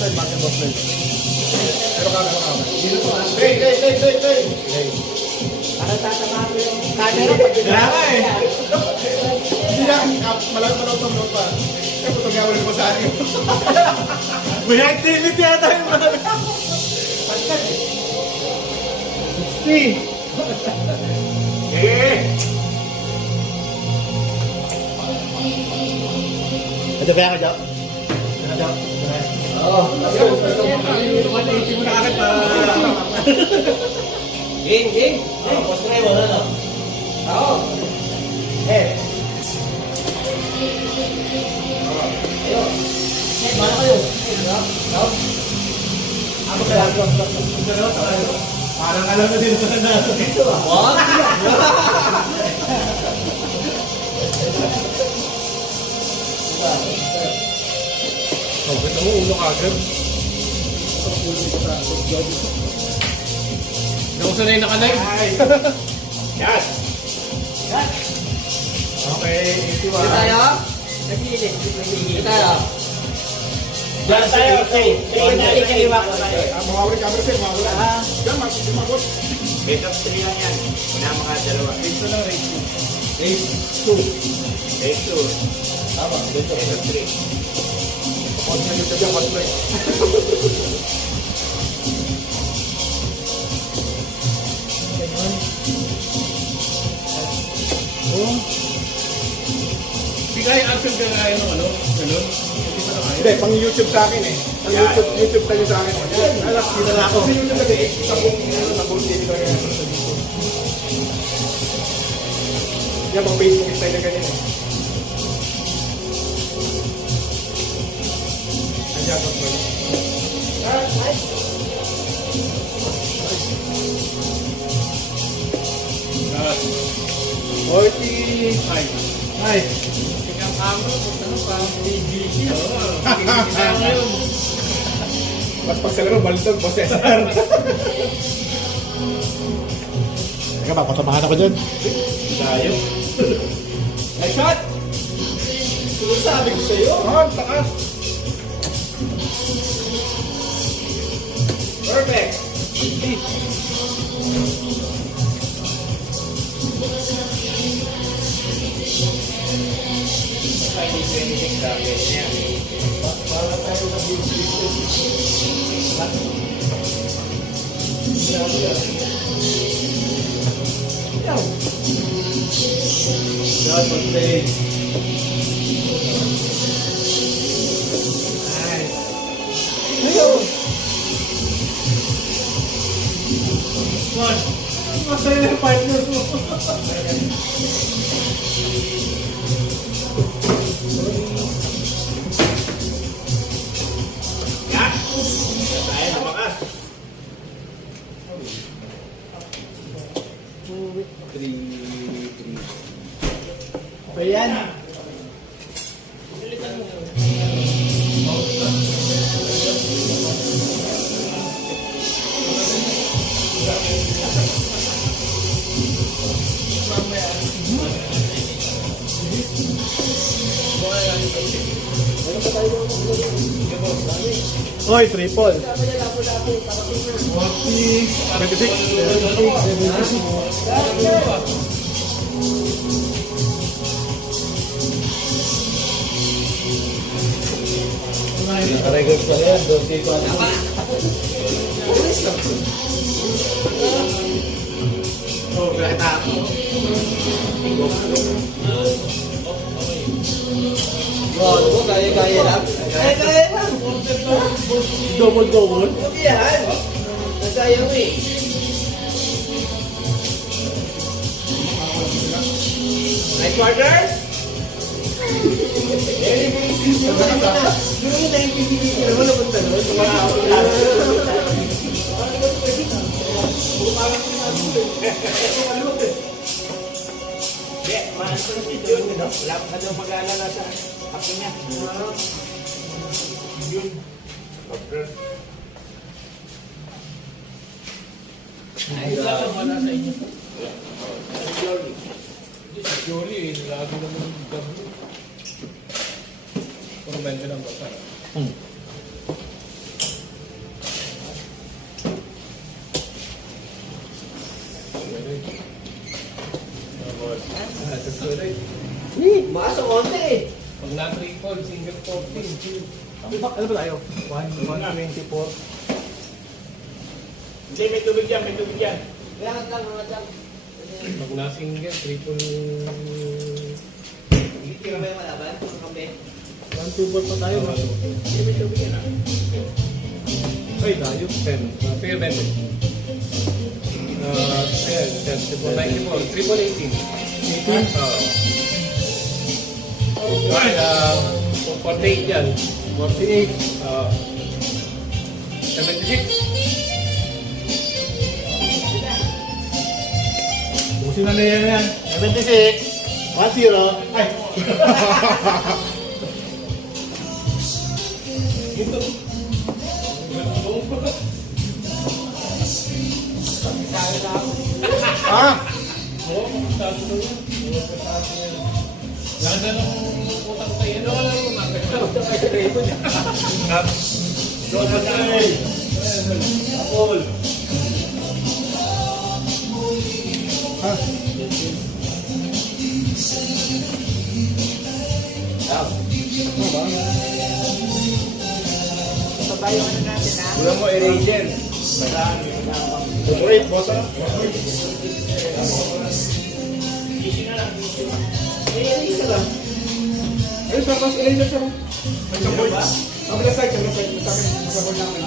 Lloyd, Martin Boss Lloyd. Pero kami. Hey. Para tatama ko yung camera. Kaya nga eh. Hindi na, malaw pa. Kaya putong nga ulit ko sa akin. May activity yata yung mga. 60. Ito kaya ka, Jack? Oo. 180 mo na agad pa. Game. Post na mo, ano? Oo. Ayun. Mana kayo? Ako kaya? Parang alam na din sa nasa. What? Oh, ganda mo ulo agad. Hindi ako sanay nakanay. Yes! Okay, 81. Dito tayo? Dito tayo? Diyan tayo, kaliwa ko tayo. Mawawala yung camera sa'yo, mawawala. Diyan, masikot. Base of 3 lang yan. Una mga dalawa. Race na lang, race 2. Race 2. Base 2. Tama, Base of 3. Pag naging ka dyan, cosplay. Oh. Hindi kaya action ka kaya ng ano? Ganun? Hindi pa na kaya? Hindi, pang YouTube sa akin eh. Pang YouTube tayo sa akin. Alas, kita na ako. Kasi YouTube kasi, sa buong TV ko yan. Yan, pang Facebook style na ganyan eh. Andiyan pa po. Ay. Ikaw kamo, ano pa, BBC. Mas pagsalaro, balitog, Boss Cesar. Teka ba, patamahan ako dyan. Tayo. Nice shot! Sabi ko sa'yo. Takas. Perfect. Para tayo sa God, birthday. Nice. Ayun. What? Masaya na yung partner mo. Yan! Tayo, lumakas. 3. Ayan. Hoy, triple. 40, 76, 76. Record pa yan, 24. Oh, kahit ako. Wow, ano kaya lang? Kaya lang. Double. Hindi yan. Nagkaya mo eh. Nice partner. Yung na yung PPT naman napunta doon. Hindi, mahal ko si Jun, no? Wala ka daw mag-aalala sa akin niya. Jun. Doctor. Ay, wala sa inyo. Jolly. Jolly eh, lagi naman yung gabi. Puro bente ng bata. Tumaas ang konti eh. Pag na-triple, single 14. Ano ba tayo? 124. Hindi, may tubig yan, may tubig yan. Angat lang. Pag na-single, triple... Hindi ka ba yung malaban? Ang kape? 124 pa tayo. No? Hindi, may tubig yan ah. Ay, tayo. 10. Fair benefit. 10, triple 94, triple 18. 18. Ay, 48 yan. 48. 76. Busin na yan. 76. 1-0. Ay. Ah! Ganda ng utang tayo. Ano ka lang umagad? Apple. Ah. Ito ba yung ano natin ha? Kulang mo eraser. Wait, boss ah. Isa lang. Ayun, sa mas eraser siya. May sabon. Ang side, sa sabon namin.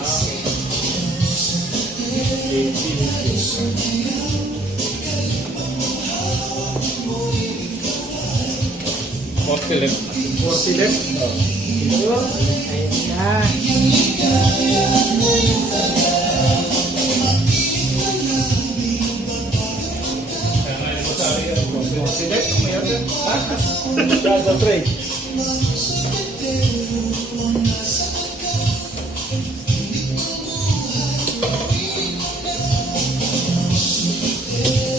Okay, left. 40 left. Ayun na. Shadow trade.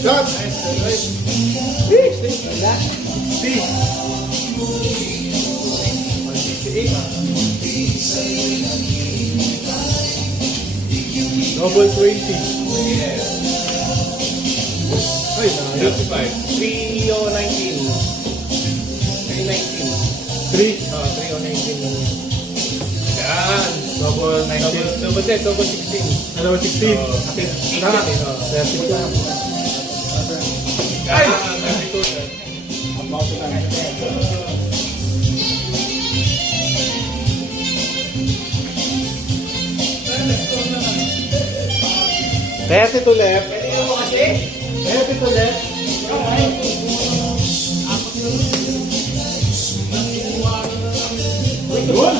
Shot! Double 20. Ay, nayo. 35. 319. 319. 3. 319. Yan. Double 19. Double 10, double 16. Double 16. Okay. Tara. 30 lang. Ay! 32. About to lang. Thirty to left. Pwede mo kasi? 30 to left. Yun.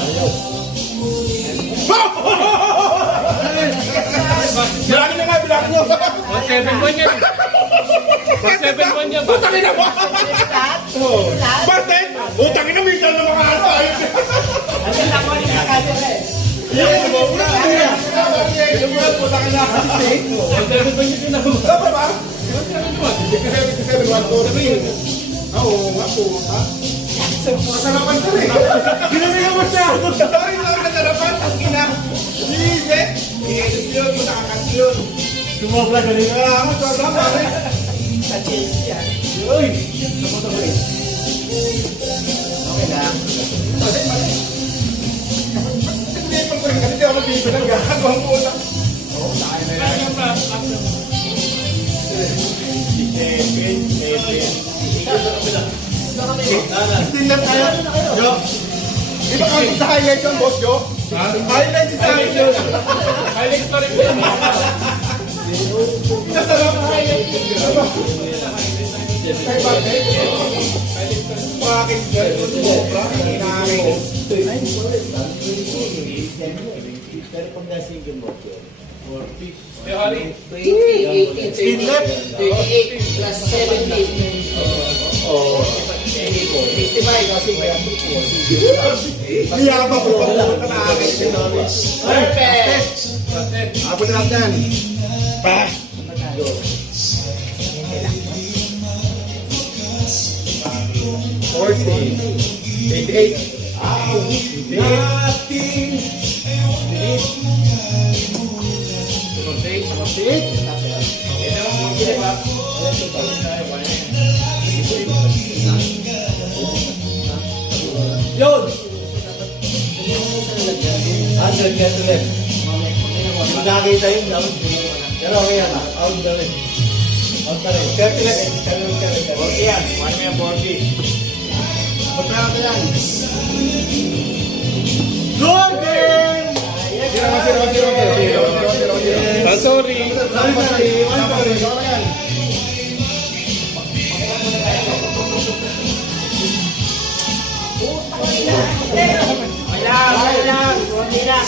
Bilangin na nga, bilangin nyo. 171 yan. 171 yan. Utangin na mo. Bastet! Utangin na minsan ng mga ano. Ano lang mo rin nakakaya eh. Yan, una ka niya. Inubulan po, utangin na. 171 yun na. Dapat ba? Hindi kasi 1, 2, 3. Oo, nga po. Masarapan ka rin. Ginamigay mo siya. Sorry lang, masarapan. Ang ina. Sige. I-edit yun, nakakant yun. Sumobra ka rin. Masarap ka rin. Sa change yan. Uy! Napunta mo rin. Okay na. Hindi pa ko rin kasi di ako magbibilang gagawang po lang. Oo, sakay na yan. Still lang tayo. Jo. Di ba counting sa highlights yun, boss Jo? Highlights sa akin yun. Highlight pa rin yan. Nasarap na highlights yun. Kay bakit? Bakit dyan? Sobra. Inaari ko. Pero pag na-single mo, Yung hari. 20, 18, Still left. 28 plus 17. Oh, 65 kasi kaya Niyaba ko pa pumunta na akin. Perfect! Apo na lang dyan. Pa! 88. Nating 48. 100 kaya to left. Nakakita yun, out. Pero okay yan, out na rin. Out na rin. 30 left. 40 yan. 1 yan, 40. Ba't na yan? Good game! Ah, sorry.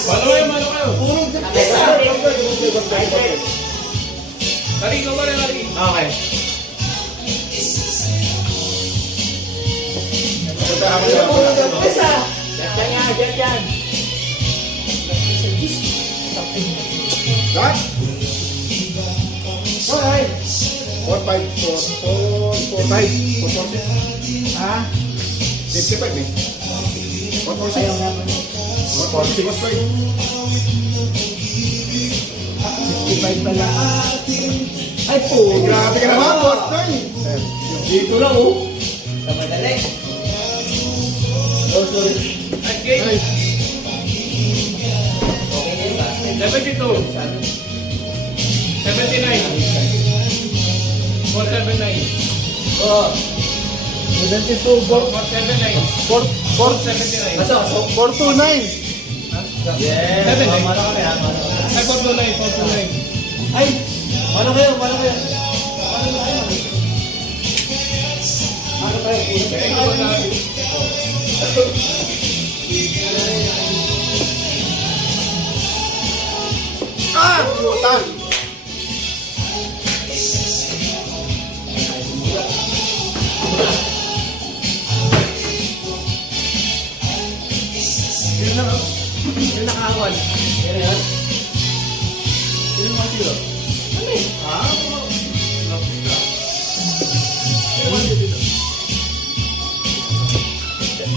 Malo kayo. Lari, ikaw ba rin, lari? Okay. Lahat? Okay. 4, 5, 4, 4, 5, 4, 4, 6. Ha? 55 eh. 4, 4, 6. 4, 4, 6. 55 pala. Ay po. Grabe ka naman, boss. Dito lang oh. Sa madali. Oh, sorry. At game. Ay, Okay na yun ba? 72. 79. 479. Oh. 72, 479. 479. Aso, 429. Yeah. Mano kami ha, mano. Ay, 429. 429. Ay! Mano kayo, mano kayo. Mano kayo. Ah! Putan! Yun lang. Yun nakawan. Yan yan. Yun mga sila. Ah,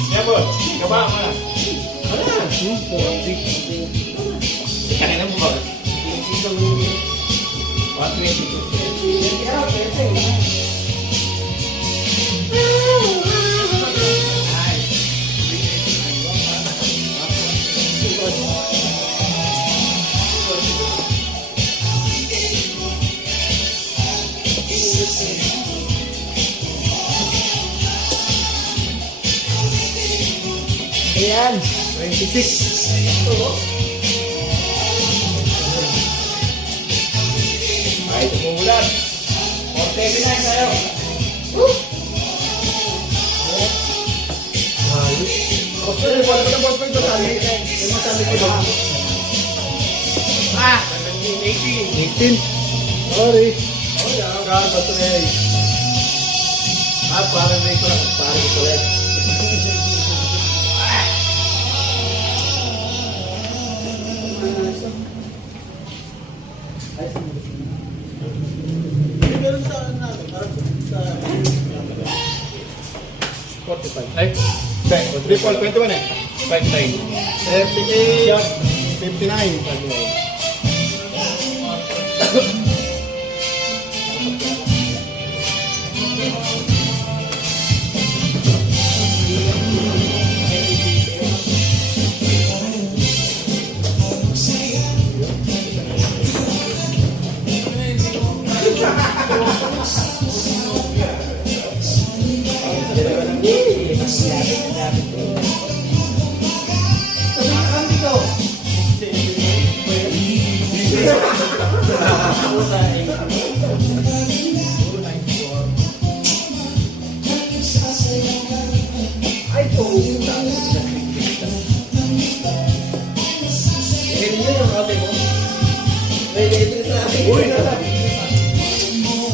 yan po. Gaba ka na. Wala. Kanina mo ba? 120. Ayan. 26. Ay, tumulat. 479 tayo. Boss, wala ka na boss. May masali ko ba? Ah, 18. 18. Sorry. God, bato na yun. Parang may ko lang. Parang ito ulit. Ay, Triple 21 eh. 59. 38. 59.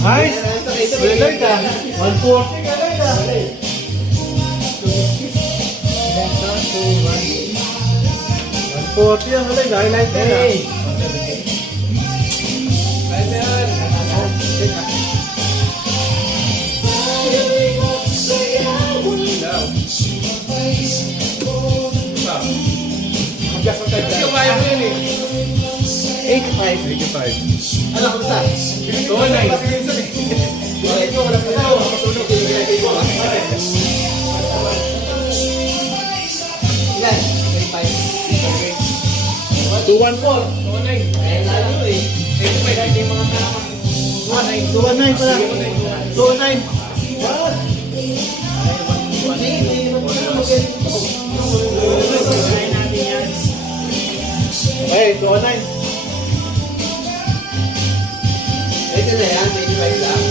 Nice! Relay ka. 140 ka lang na. 140 ang relay. Highlight ka na. Ikaw kaya mo yun eh. 85. Ano ko sa? 29. Ilan? 85. 214. 219. Eh, lalo eh. Ito pa yung mga tama. 219 pala. 219. Try natin yan. Okay, 219. Ito na yan, 25 lang.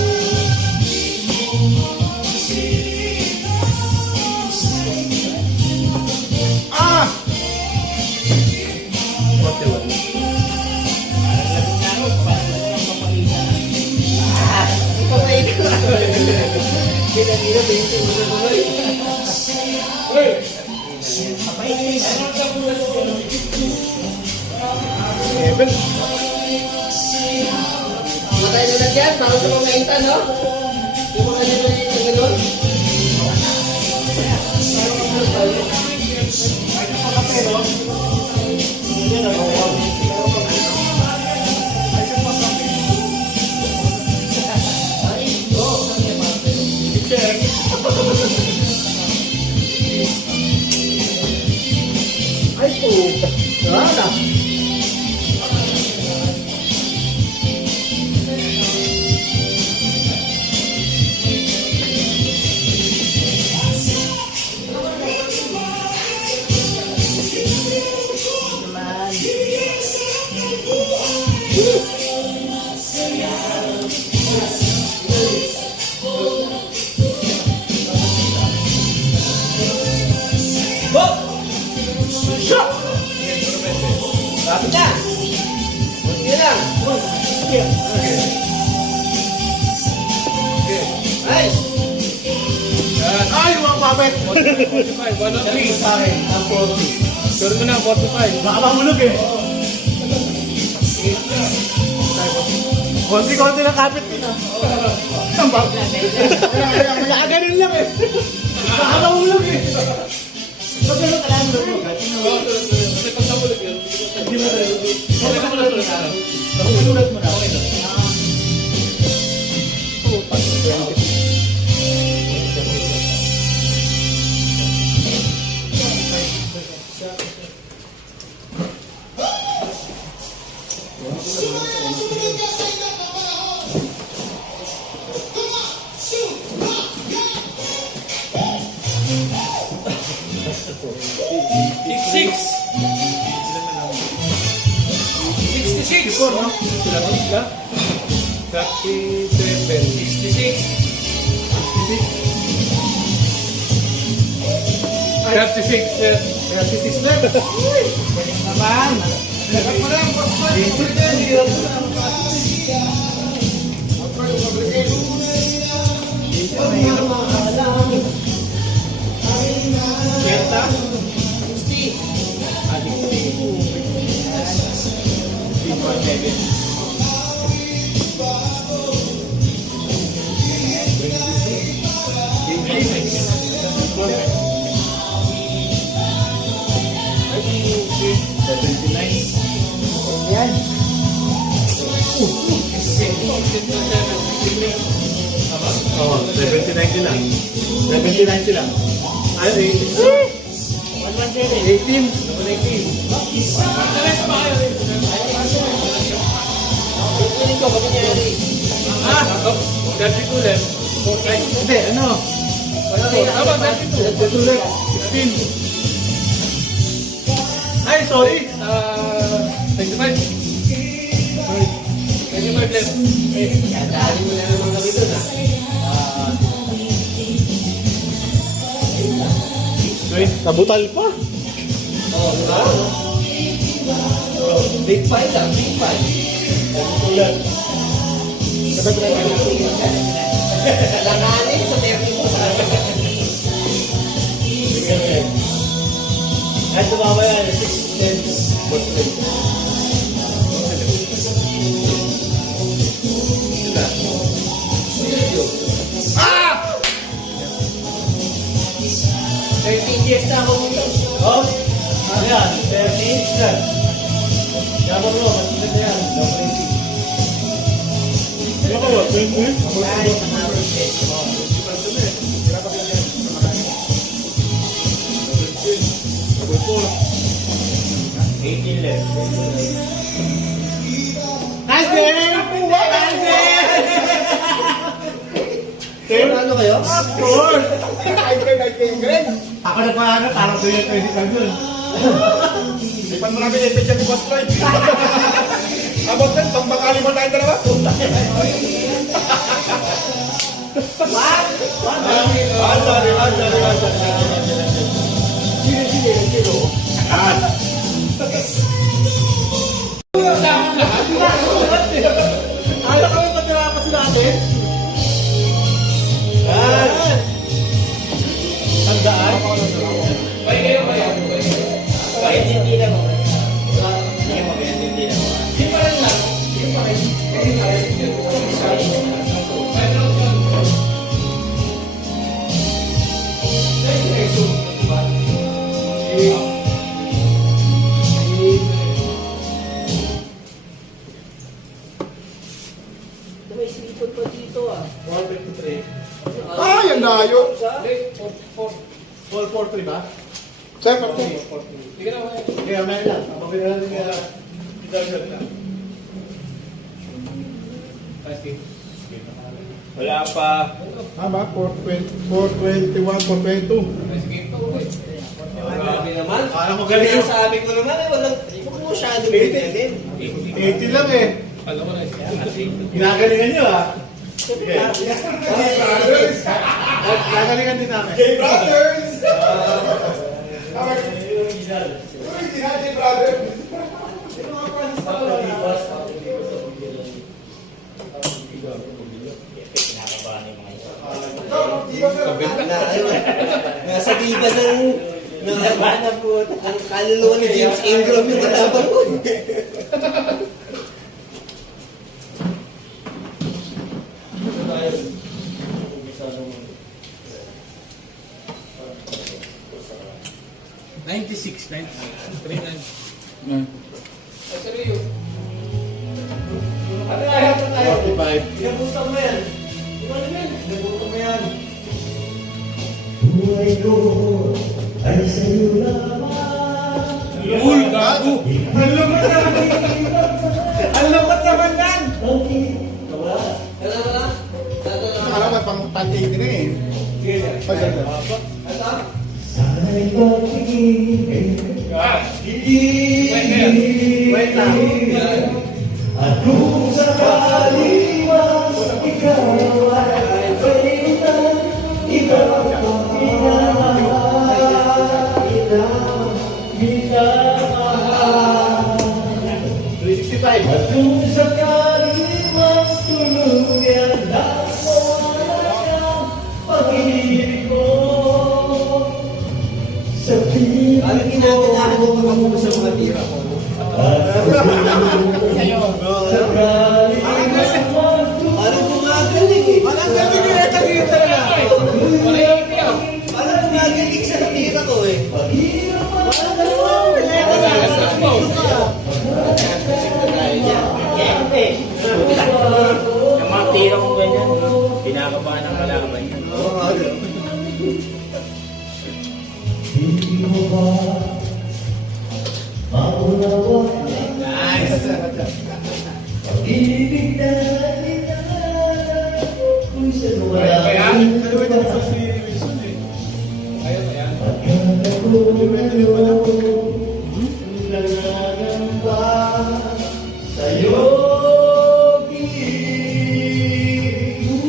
Ah! 7. Matay na lang yan, para sa mga intan, no? Yung mga nito yung gano'n. Ay, puta. Wala. Lapit na! Kunti lang! Nice! Ay, mga papet! 45, 103. Sa akin, ang 40. Sure mo na, 45. Baka mahulog eh. Konti-konti na kapit din ah. Kaya ganun lang eh. Baka mahulog eh. Pag ganun ka lang mo. Kasi pag nabulog yun, Hindi mo talaga. okay ka pala tulad na. Nakusulat mo na. Okay na. Six. 66. Score, no? 37. 66. 36. 36 na. Naman. Dapat mo lang, Kenta. Yan. Oo, 79 sila. 79 sila. Ay, 18. 18. Kunin ko, bakit nangyari? Dati ko lang. Hindi, ano? Tama, dati ko. Tutuloy. 16. Ay, sorry. 25. 25 left. Dali mo na naman kami doon, ah. Nabutal pa. Oo, diba? Big five lang, big five. Tulad. Langanin sa 30 mo sa Kahit tumama yan, 6 cents. Ah! 13 years na ako dito. Oh? Ano yan? 30 yan. Yaman mo, mas maganda yan. Double 80. Ano ka ba? 20? Kahit ang average. 18 Nice game! Nice game! Team? Ano kayo? Four! Greg. Ako na pa ano, parang 2025 yun. Ipan mo namin yung picture ni Boss Floyd. Abot din, pambakali mo tayo dalawa. Ayaw kami patirapan sila natin. Yan! Tandaan? May sipon pa dito ah. 153. Ay, ang layo. 443 ba? Siyempre. Kaya may lang. Mabili natin kaya idagdag na. Wala pa. Tama, 421, 422. Grabe naman. Alam mo galing yung Sabi ko naman eh, walang, huwag mo masyado ganyan. 80 lang eh. Ginagalingan nyo ah. Sige. Ginagalingan din namin. Hey, brothers! Hey, brothers! Nasa diba ng po, ang kaluluwa ni James Ingram yung kalaban ko. Ano nga yan? 45. Inabutan mo yan. Inabutan mo yan. Buhay ko ay sa'yo lamang. Uy, gago! Ang lungkot naman yan! Ano na? Alam mo, pang tanting din eh. Ay, sorry. Sana'y pag-ibig Wait lang. at kung sakali mas ikaw ay palitan, ikaw ang minamahal. 365. At kung sakali mas tuluyan na mawala ang pag-ibig mo, sabihin Ano ginagawa ko pag ako sa mga tira ko? sakali Parang gumagaling eh. Walang gabi direkta dito talaga. Parang gumagaling sa tira ko eh. Yung mga tira kong ganyan, pinakabahan ng kalaban niya. hindi mo ba maunawa Nice. pag-ibig na ilan kung saan wala nangangamba sa'yo piling.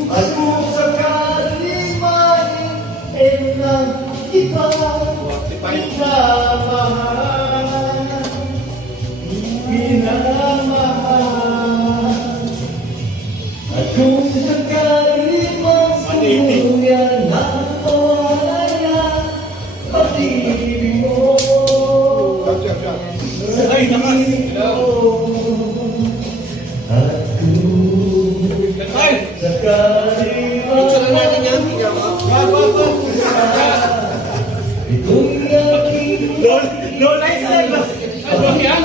At kung sakali man nang iba minamahal. At kung sakali man tuluyan na mawala pag-ibig mo, Shot. Ay, nakas. at kung Ay! sakali Picture lang natin yan. Tingnan mo. ikong aking No license. Ano yan?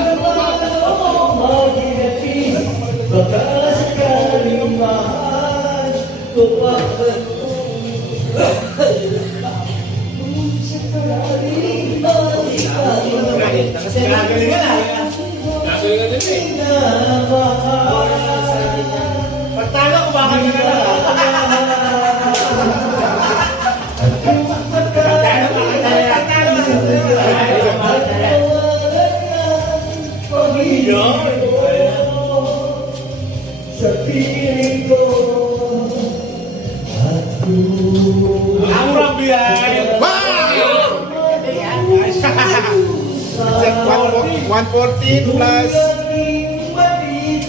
Sa piling ko at Ang grabe yan! Check 114 plus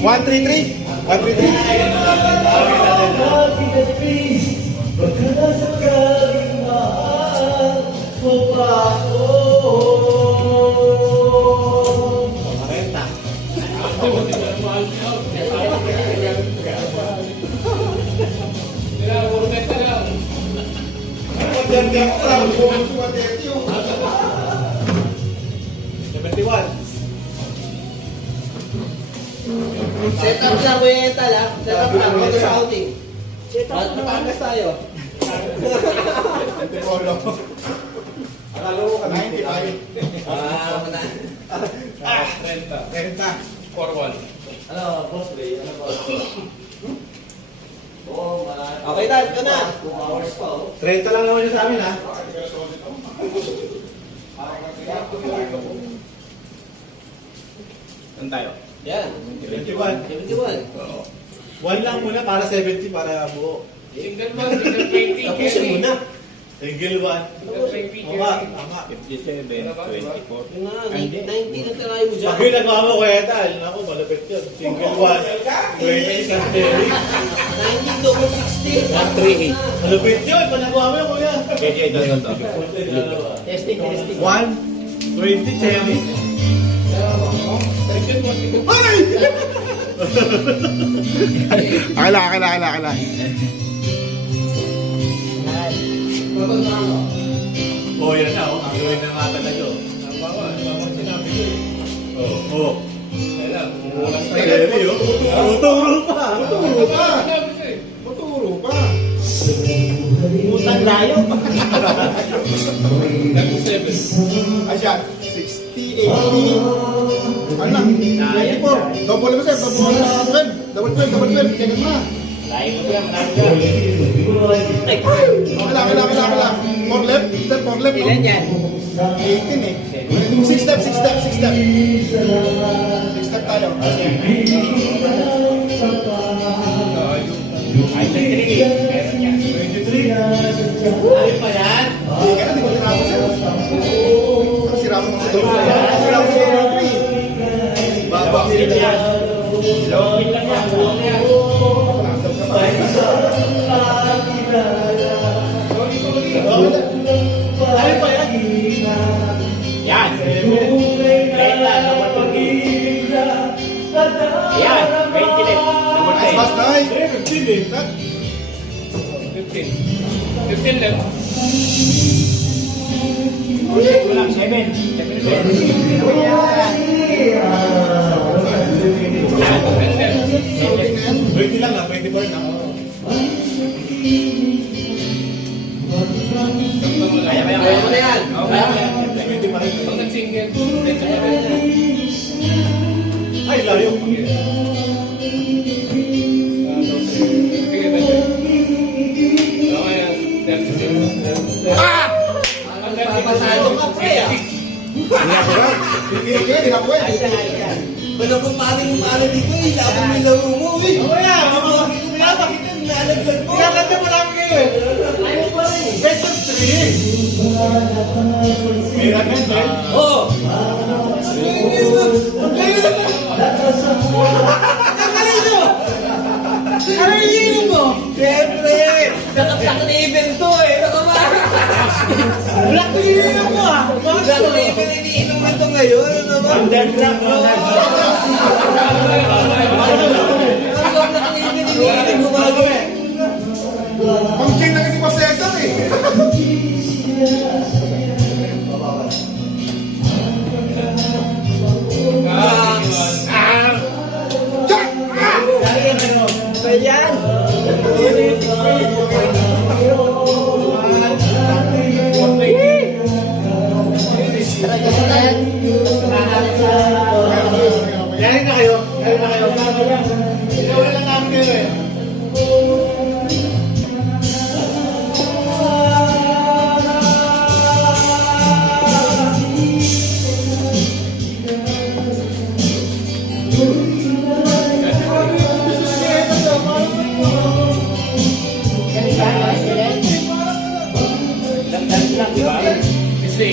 133. 133. Renta. Hindi ako lang. Bonus 130 yung. 71. Set up lang, Kuya Etal, ha? Set up lang, huwag sa outing. Matakas tayo. Antipolo. Akala ko ka 95. Renta. Ano, boss, Ray? Ano, boss? Okay, Tal, ito na. 2 hours pa, oh. 30 lang naman yun sa amin, ha? Saan tayo? Yan. 71. 71. 1 lang muna para 70 para buo. Tapusin mo na. Single 1. Tama, tama. 57, 24. Yung nga, 19 ang tirahin mo dyan. Pag yung nagawa mo, Kuya Tal, naku, malapit yun. Single 1. 20 isang theory. 19 double 16. 138. Malapit yun, pag nagawa mo yun, Kuya. Kaya ito. Testing, testing. 1, 20, theory. Akala. Oh, yan na, oh. Ang gawin na nga talaga, oh. Oh. Theory, oh. Tuturo pa. Maturo pa. Utang layo. Asya, 60, 80. Ano lang? 24. Double mo sir, double 12. Check mo na. Layo mo siya, marami ka. Okay lang. More left. Sir, more left. Ilan yan? 18 eh. 6 step. 6 step tayo. Ay, 23. Meron niya. 23. Ay pa yan? Hindi ka na, di ko tinapos sir. Sira mo sa double 3. Babak Sila yan. Login lang yan. Ay pa yan? Yan. Renta, number 20. Yan, 20 left. Number Nice 10. pass, nice. 15 eh. 15 left. Kulang, 7. 7 left. Loading na yan. 20 lang na, 24 na. Kaya. Kaya mo na yan. Okay. 20 pa rin. Ay, layo. Papasado ka, pre, ah. Hindi na pwede. Wala pong paring paano dito, eh. Labang may laro mo, eh. Kaya, Bakit ang nalaglag mo? Kakanta mo namin kayo eh. Ayaw pa rin. Best of 3. Meron yan, Ben. Oo. Ano yung mo? Siyempre! Naka-black label to eh! Black label mo ah! Black label iniinom mo ito ngayon? Ano naman? Underground, no? Ano ba black label iniinom mo bago eh? Pang-king na kasi pa Cesar eh. Ayan! Yan Dagdag lang, di ba? Kasi,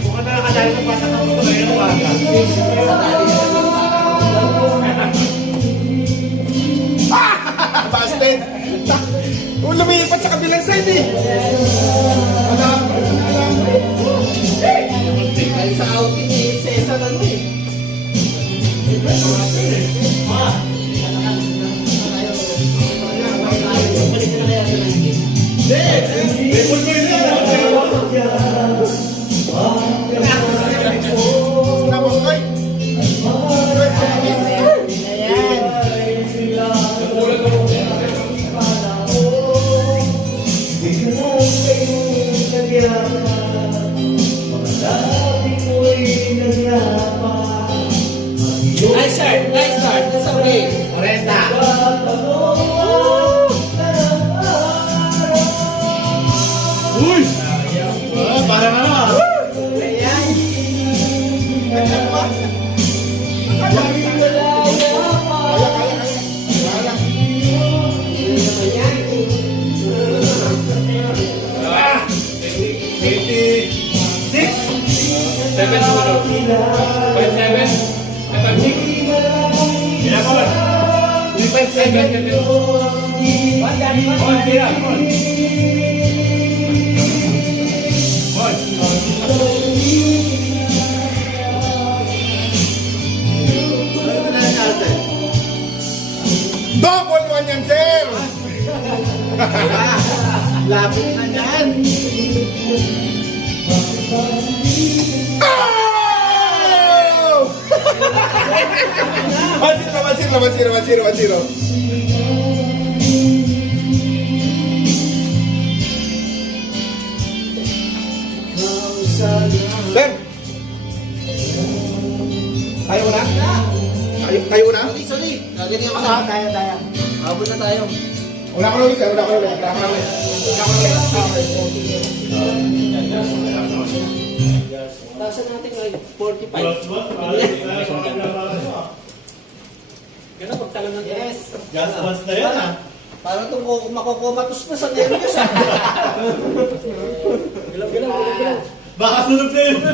kung ka nakakadali ng bata ng gusto ngayon, waga. Busted! Lumipat sa kabilang side eh! Dahil sa outing ni Cesar ano eh. Tapos ay! Nice start, nice start. That's okay. 40. Uy! Parang ano ah. Seven dulo. 0.7. Napag-6. Ginagawa. 3.7. On, tira. On. Double one yan, sir! Lapit na yan. Oh! 1-0. Sir! Tayo na? Tayo na? Sorry. Gaganyan ka na. Tayo. Habol na tayo. Una ko na ulit, sir. Una ko na ulit. Tasan natin ngayon. 45. Ganun, pagtalan ng yes. Gas once na yan ah. Parang itong makukumatos na sa nervyos ah. Galaw. Baka sunod na yun.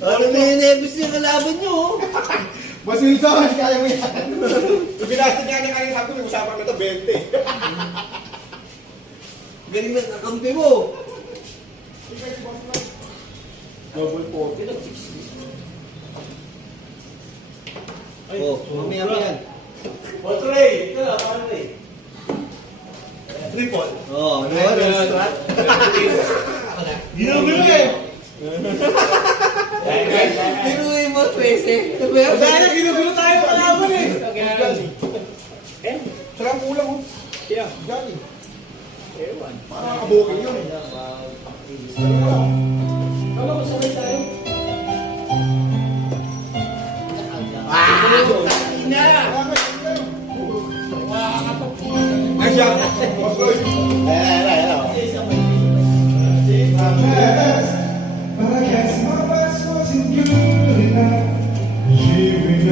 Ano na yung nervyos yung kalaban nyo oh. Basil sa akin, kaya mo yan. Yung binasted nga niya kanina sabi ko, usapan na ito, 20. Galing na nakampi mo. Double 40. Oh, mamaya yan. Portray. Ito na, paano na eh. Triple. Oh, ano yan? Strat? Ginagawa eh. Pinuwi mo, 13. Sana ginugulo tayo kalaban eh. Sarang kulang mo. Yeah. Johnny. Ewan. Parang kabuking yun. Ano ko sabay tayo? Nice job.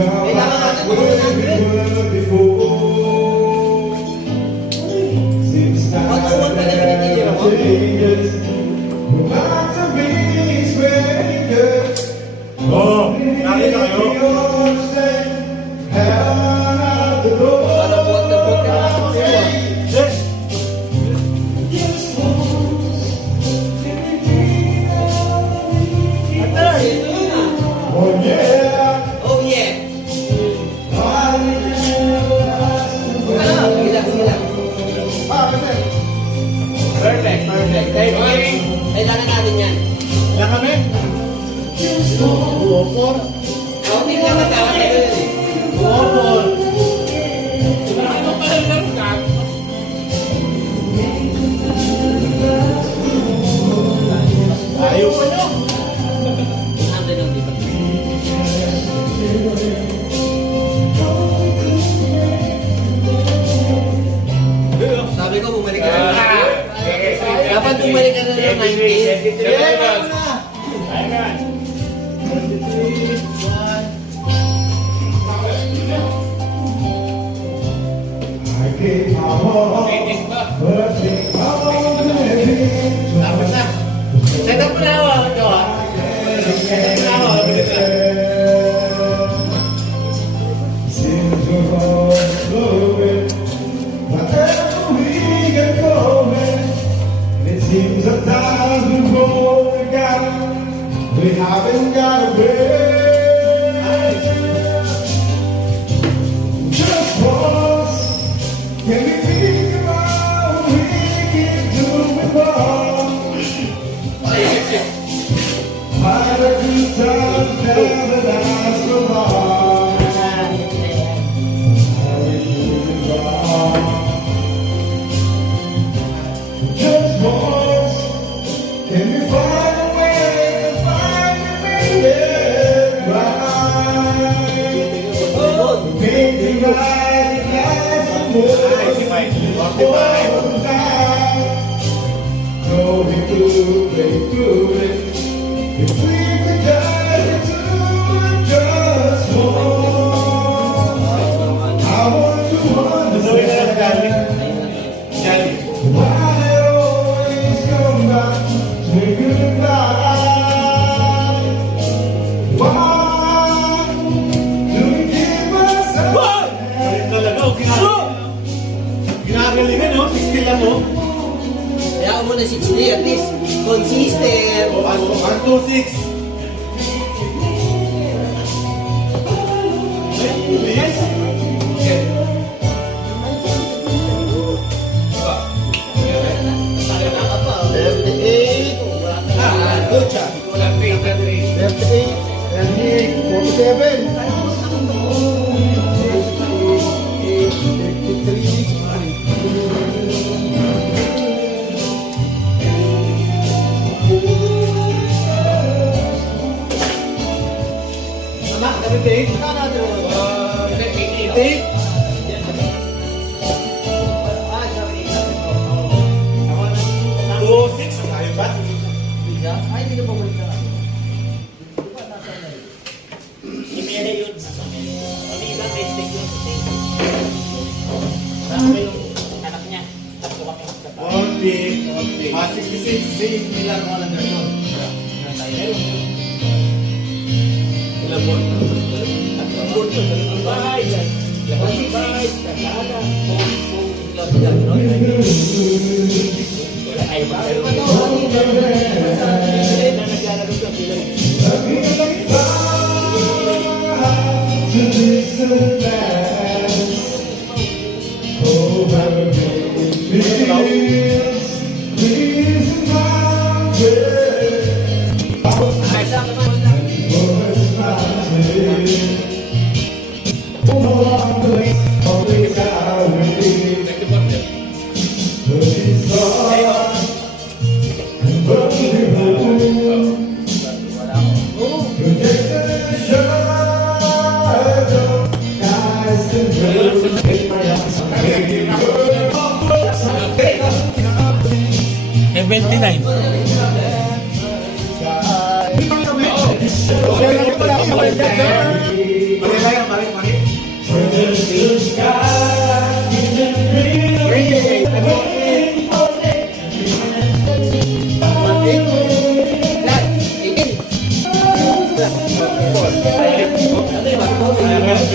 Kailangan natin Pag-uwan ka lang tinitira mo? Oo, nakita kayo. Para buwan na buwan ka lang tinitira. Yes. Oh yeah! Perfect. Kailangan natin yan. Yan kami. Outing lang ang tawag nito yun eh. Ayaw pa nyo. Nandun yung dito. Sabi ko, bumalik ka na. Dapat bumalik ka na ng 19. Seems we're all flowing, whatever we get going. It seems the times we've all forgotten, we haven't got a break. Just once, can we think about we can do it all? Had a good time, never last so long. Just once, can we find a way to find the thing right? Make it right, last the more time. Going through it. If we could die to just one, I want to understand why it always come back to goodbye. Why do we give ourselves? Ginagalingan, no? 60 lang, no? Kaya mo na 60 at least. Consistent. 126. Please. Good job. 47. Ay, hindi na pa ulit na kami. Imere yun. Kami iba, may steak yun sa steak. Kasama yung anak niya. Tatlo kami sa pa. 66. Si Milan Anderson. Ilang buwan? Ang buwan yun. Ang bahay. Ang bahay. Kasama. Wala ay bahay. Na naglalaro ka bilang.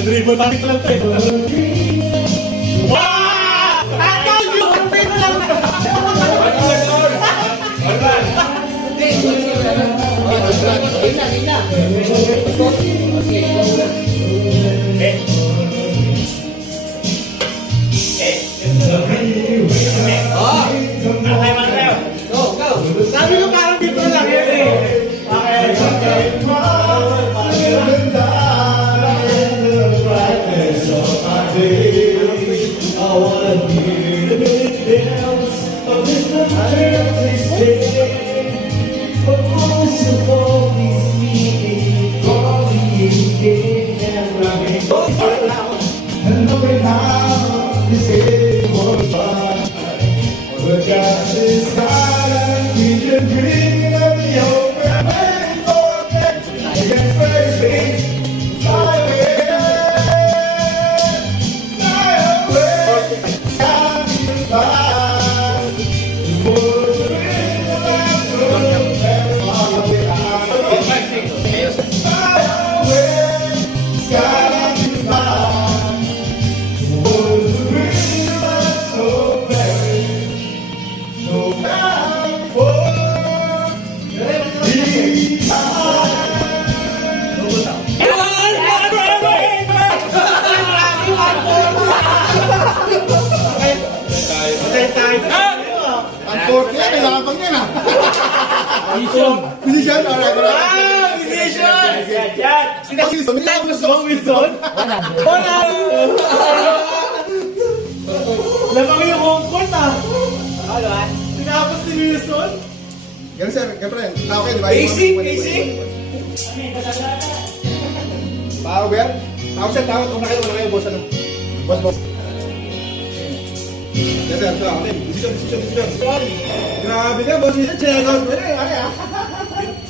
Dribble balik lang tayo. Sabi ko parang dito lang yun eh. Musician, alright, alright. Musician! Yan! Wilson? Lamang yung home court ah. Ano ah? Tinapos ni Wilson? Ganun sir, ganun. Tao kayo, di ba? Basic, basic. Tao ba yan? Tao sir, tao. Una kayo, boss. Ano? Boss. Yes sir, tao. Musician. Grabe ka, boss. Check out mo na eh. Ano ah?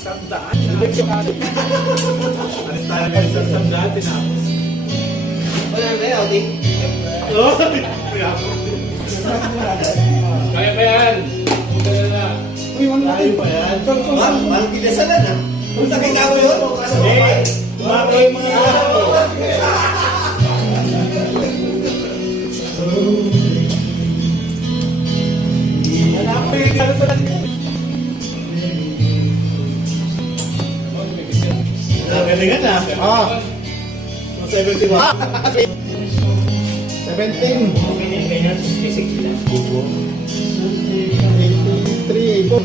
Alis tayo guys sa sandaan, tinapos. Wala na yun, Audi. Kaya pa yan! Punta na. Tayo pa yan. Parang tinasalan ah. Kung nakita mo yun, Bakit yung mga anak ko yung gano'n sa lang. Nagalingan na. Ah. 71. 17. Ganyan, 66 lang. 83.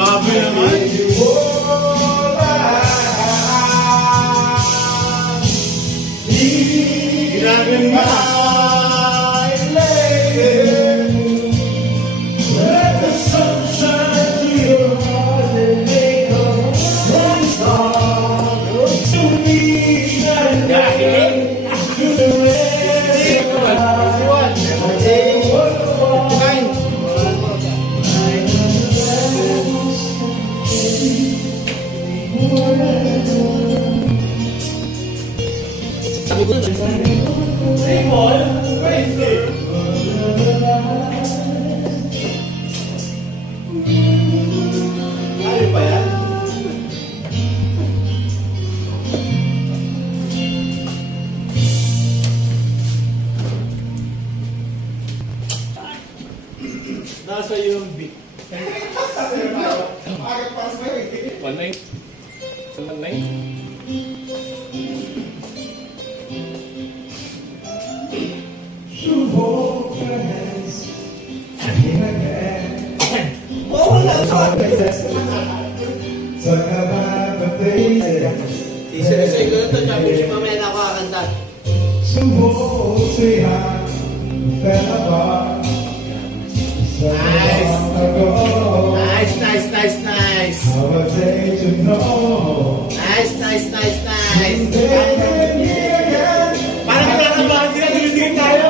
Grabe naman. Grabe naman. Tayo pa yan? Nasa yung beat. 19? 19? Isa-isa ko ito, championship mamaya na ako kakanta. Nice, nice, nice, nice. Nice, nice, nice, nice. Parang kinakabahan sila, tumitingin tayo.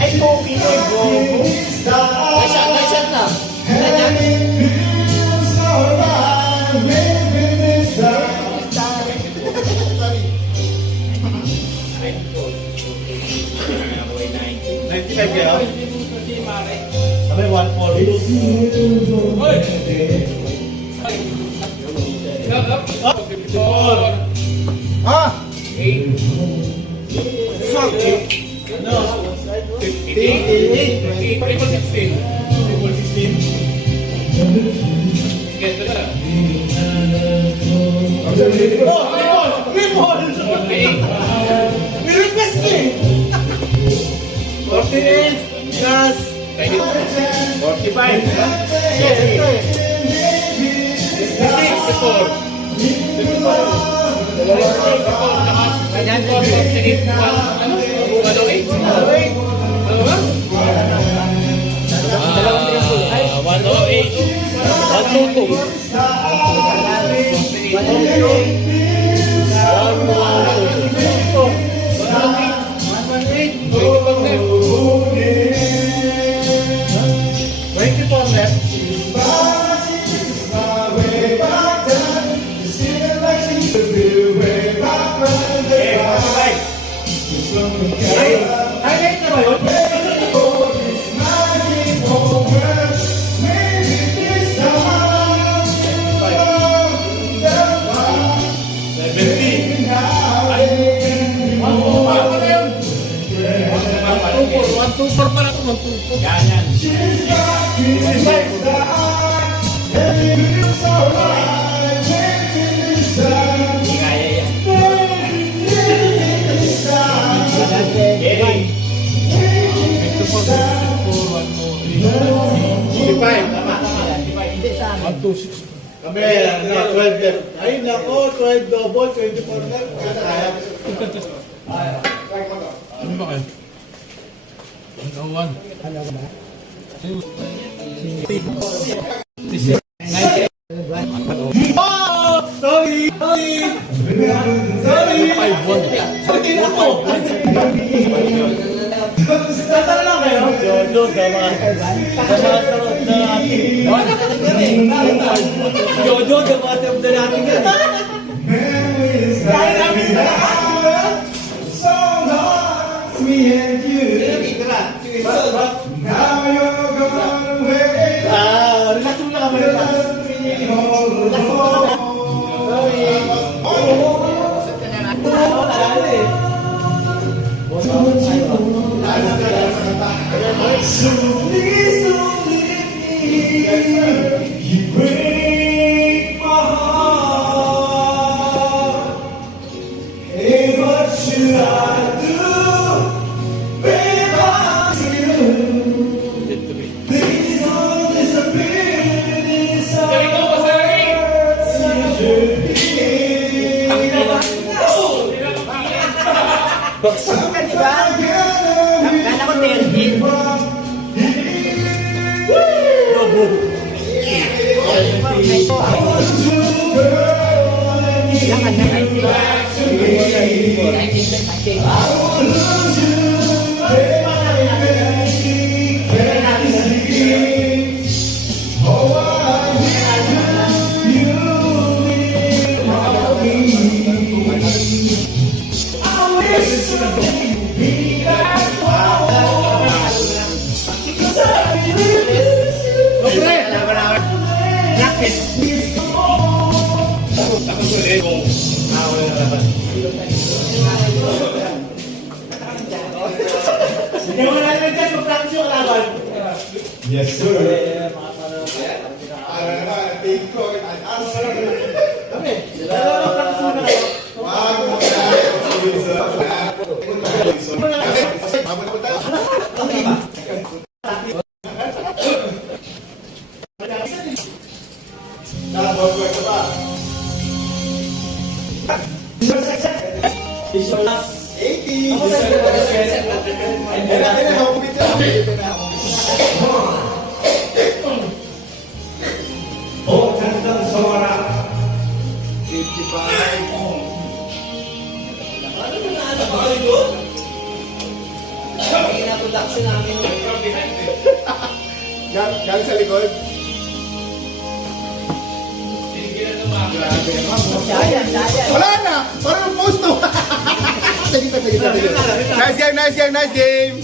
Ay, Pogi na yung Shot na. Sabi, 140. Ah! 8? Fuck! Ano? 88? 16? Triple 16. Ganda na. Oh! Ripple! Ripple! Okay. May request eh! plus 45. highlight na ba yun? Kami, 12 left. Ay, nako, 12 double, 24 left. Ano ba kayo? 101. Sorry! Tatala lang kayo? Jojo, gama. Gama sa loob na natin. Jojo, gama sa loob na natin. Kaya namin na. Me and you. Now you're gone away. Relax mo na kami. Relax mo na. Slowly, you break my heart. Hey, what should I do? Babe, I'm you. Please don't disappear. This heart should be. Kala ko 10. Hindi mo na lang dyan, mag-practice yung kalaban. Yes, sir. Kami, mag-practice muna kayo. Oh, gandang sora. Production namin. Galing sa likod. Wala na! Parang yung post to! Nice game, nice game, nice game!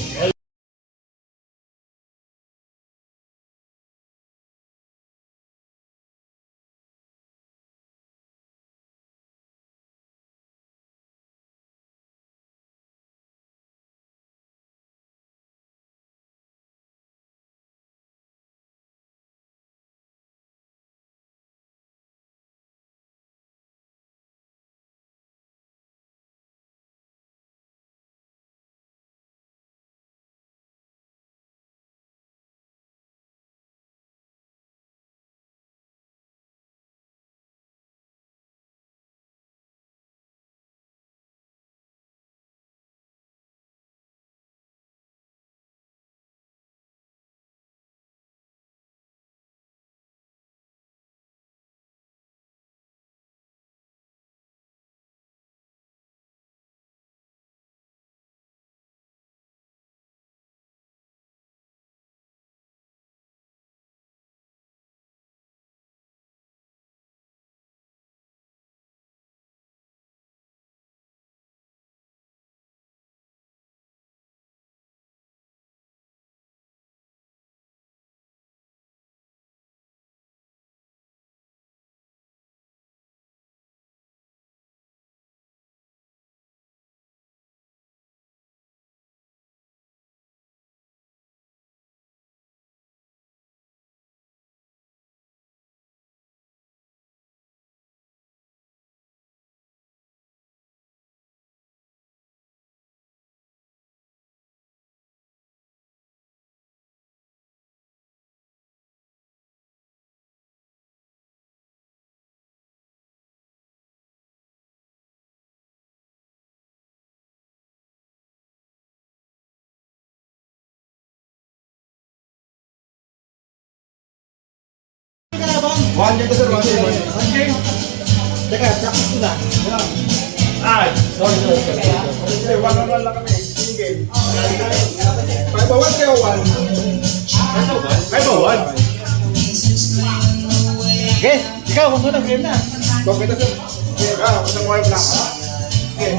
One game to sir, one game. One game. Teka, practice ko na. Ah, Sorry. okay, 1-on-1 lang kami. Team game. 5-1 kayo 1. 5-1. Okay, ikaw, kung muna, game na. Okay, sir. Isang wire black. Okay.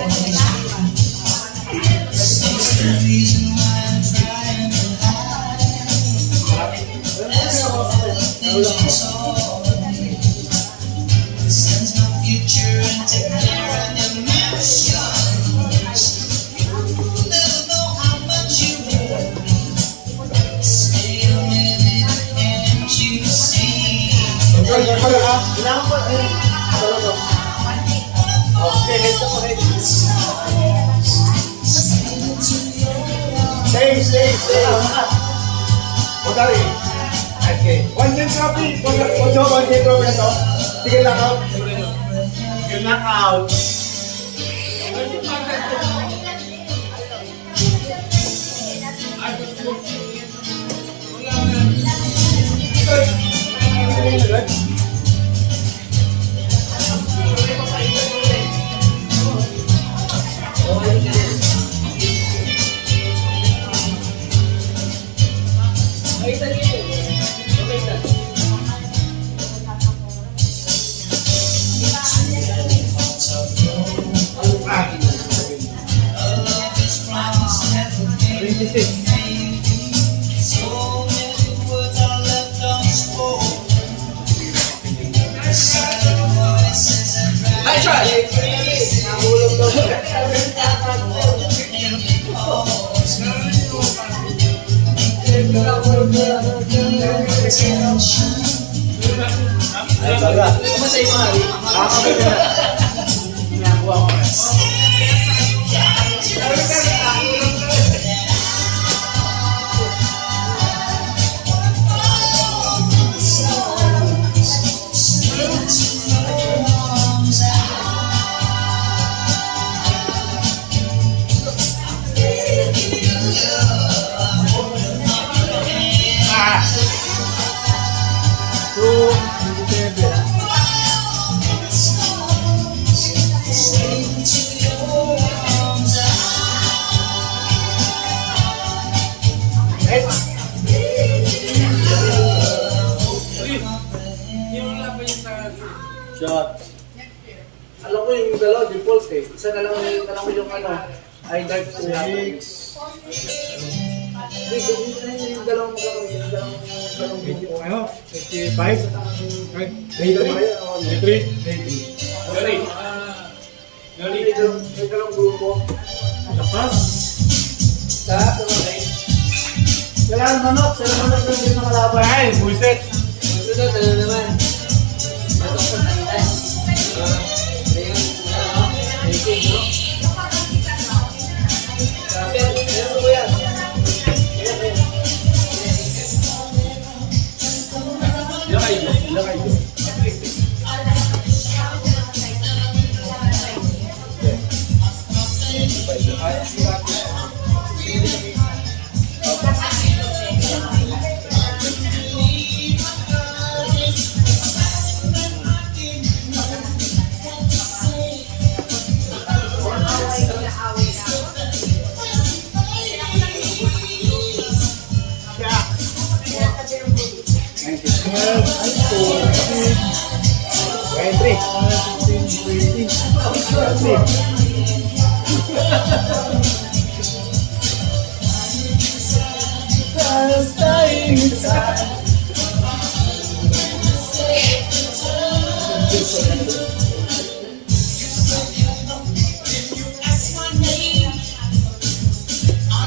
Stay. Madali. Okay. One game trophy. One game trophy na to. Sige lang out. Yung knockout. Hi, Charlie! Ay, baga. Kamatay mo, Ari. Kakabit na. Ginakuha ko. Shot. Alam ko yung dalawa, default eh. Isa na lang yung ano, I dive to yung dalawang magkakaroon, yung dalawang video. Ano? 55? Right? 83? May dalawang grupo. Lakas? Kailangan manok. Kailangan manok lang din nakalaban. Ay, buisit! Sunod, ano naman? Ito sa kanila.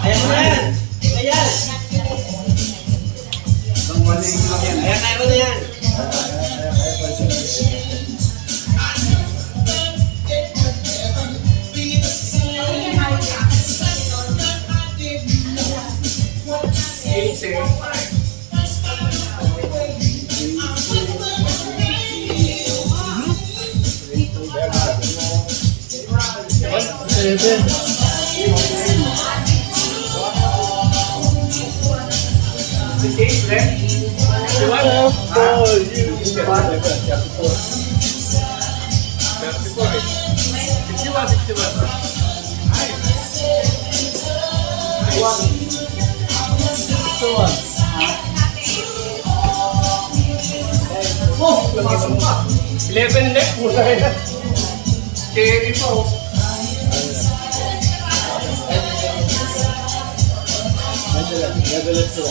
Ayan mo na yan! Ayan! Ayan, ayaw na yan! For you. Oh, lamasok pa. 11 left. Puta yan. Carry pa oh. Nagalit sila.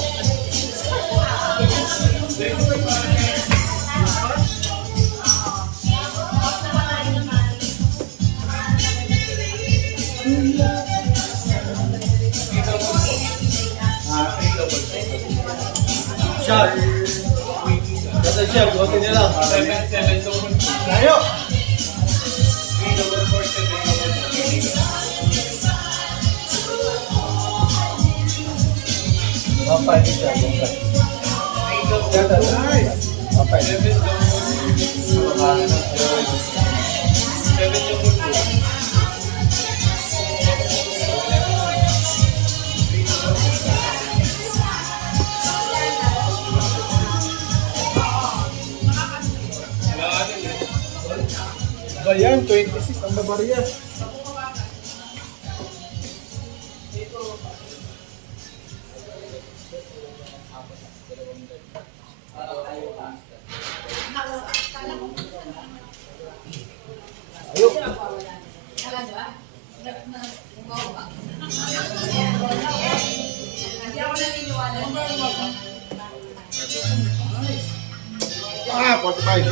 Shot. Basta shot, buti nila. 7 double. Layo! 3 double 4 Pampay din siya. Nice! Pampay. 7 double. 7 double 4. Ayan, 26 ang babarya. Ayok. Ah, 45.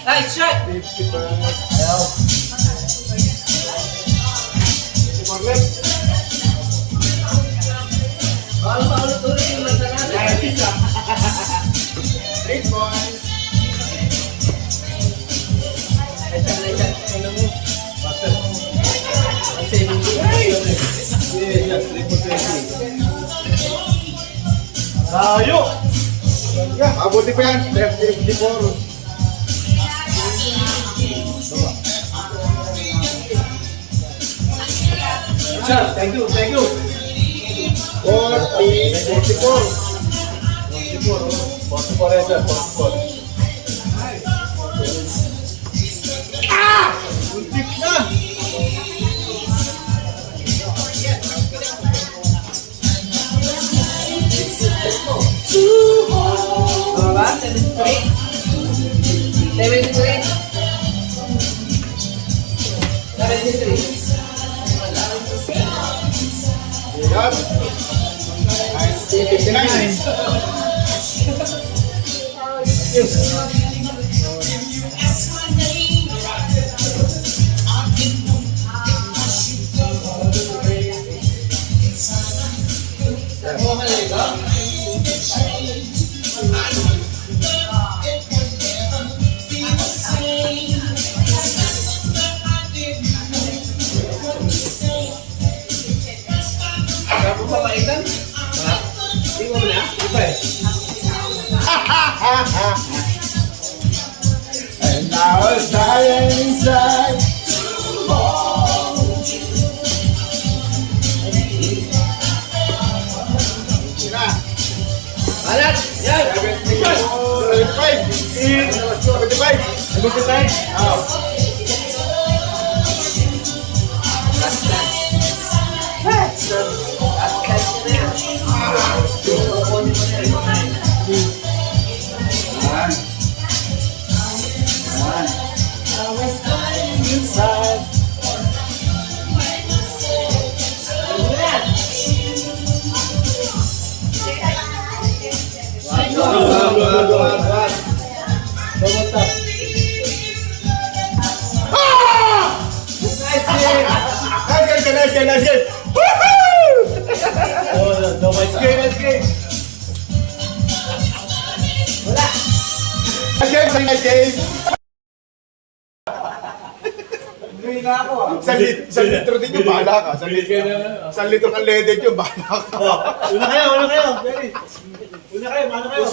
Nice shot! 55. Ayaw. 54 left. Baka paulit-ulit yung mata natin. 8 points. Layo! Yeah, mabuti pa yan. 54. Shot, thank you, thank you. 44. 44 yan, sir, 44. Ultik na! Ano ba? 73? 73? 73? Yan. 59. Ano ka nalito? Tapos sa paitan? Hindi mo na? Iba eh. And now it's dying inside. Alat! Yan! 75. 75. 75? Oh. Last dance. Last dance na yan. Kukunin mo na rin. Inside. Pumunta. Nice game. Oh, no, nice game. Wala! Nice game. Hindi na ako. Isang litro din yung bahala ka. Isang litro ng leaded yung bahala ka. Una kayo. Benny. Una kayo, mano kayo.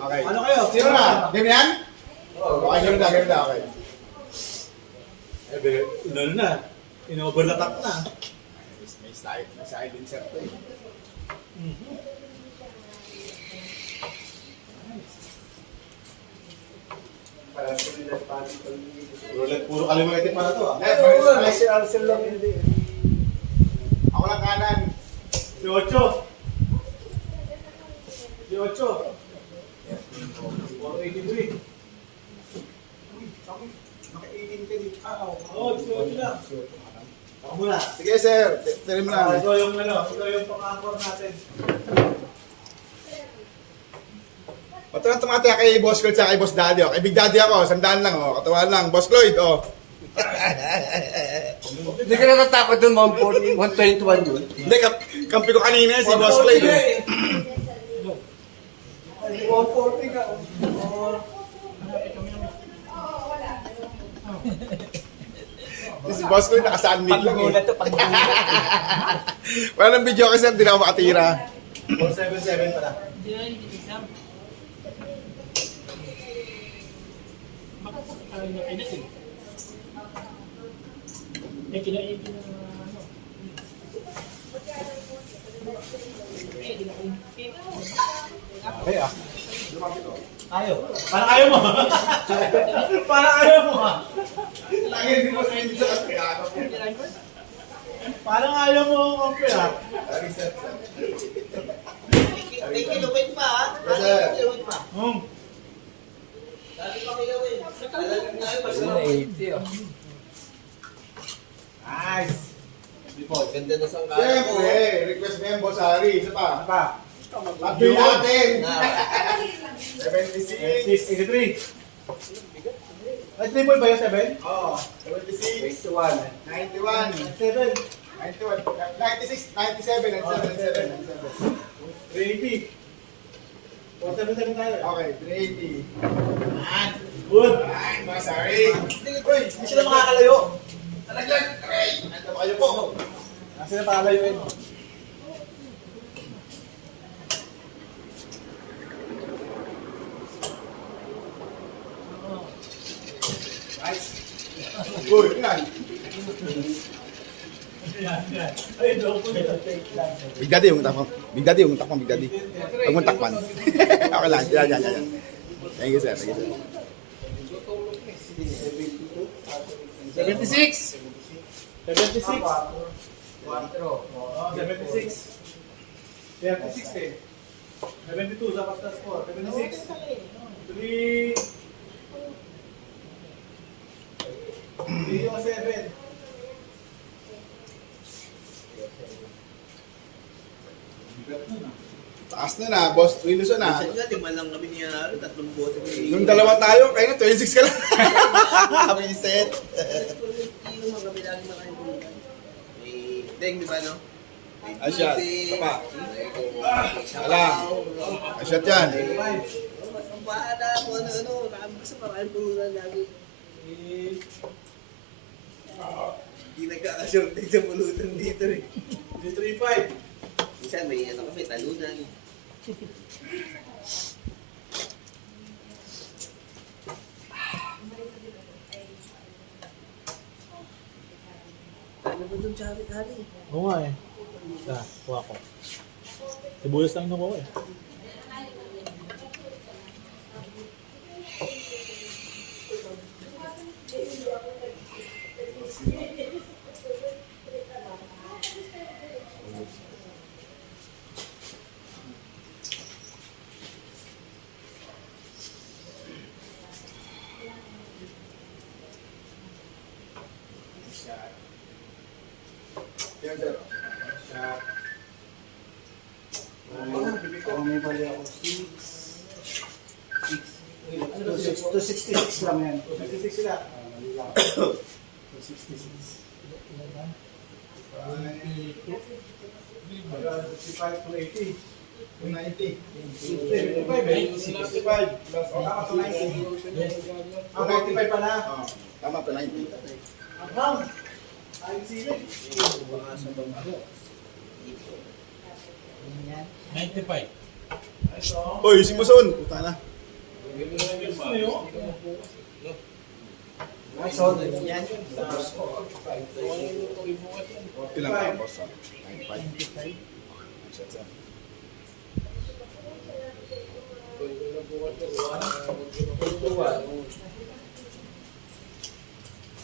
Okay. Ano kayo? Sino na? Game na yan? Okay, game na. Okay. Lalo na. In-overlatak na. May silencer to eh. Puro kalimutin para to ah. Si Arcel lang hindi. Ako lang kanan. Si Ocho. Si Ocho. 483. Naka-18 ka dito. Oo, si Ocho na. Ako muna. Sige sir, tiri mo na. Ito yung pang-anchor natin. Ba't lang tumataya kay Boss Lloyd sa kay Boss Daddy? Oh. Kay Big Daddy ako, sandaan lang. Oh. Katawan lang. Boss Lloyd, oh. Hindi ka natatakot dun, 121 yun. Hindi, kampi ko kanina si Boss Lloyd. Eh. 140 ka. Si Boss Lloyd naka-sunmid lang eh. to, paggulat. Wala nang video kasi hindi na ako makatira. 477 pala. Okay ah. Ayaw. Parang ayaw mo. Parang ayaw mo ha. Lagi hindi mo sa kasi ako. Parang ayaw mo kompe ha. May kilawin pa ha? Yes, sir. May kilawin pa. Dati pa kilawin. Alam nga yun, masarap. 80 oh. Nice. Ganda na sang kaya ko. Siyempre, request mo yan, Boss Harry. Isa pa. Pa. Update natin. Ah. 76. 83. Ay, triple ba yung 7? Oo. 76. 91. 7. 91. 96. 97. 97. 380. 477 tayo. Okay, 380. Good. Ay, Boss Harry. Uy, hindi sila makakalayo. Talaglag. Ay, ando ba kayo po? Kasi na pakalayuin. Nice. Good. Yan. Ay, joke ko. Big Daddy, yung takpan. Big Daddy, yung takpan, Big Daddy. Huwag mong takpan. Okay lang. Yan. Thank you, sir. Thank you, sir. 76. 76. Oh, 76. 36 eh. 72 sa pastas ko. 76. 3. 3 o 7. Taas na na, Boss Wilson na. Minsan nga, lima lang kami niya, 3 bote. Nung dalawa tayo, kayo na 26 ka lang. Vincent. Yung mga kami lagi makaibulan. May Deng, di ba no? May Asyat. tubig, Sapa. may sabaw. Wala. Asyat yan. Ang bahala po, ano, basta maraming pulunan lagi. Hindi nagkakasyontig sa pulutan dito eh. 335. Minsan may ano kami, talunan. Ano ba doon, Hari? Oo nga eh. Kuha ko. Sibulas lang nakuha eh. Yan, sir. Shot. May bali ako 266 lang yan. 266 sila. 266. 65 to 80. 290. 55 eh. 65 plus tama to 90. Ah, 45 pala. Oh, tama, 290. Hanggang. Ayun sila. Mga sa bangko. 95. Uy, si Buson. Puta na. Yan. Ilang ka, boss? 95. Shot, sir.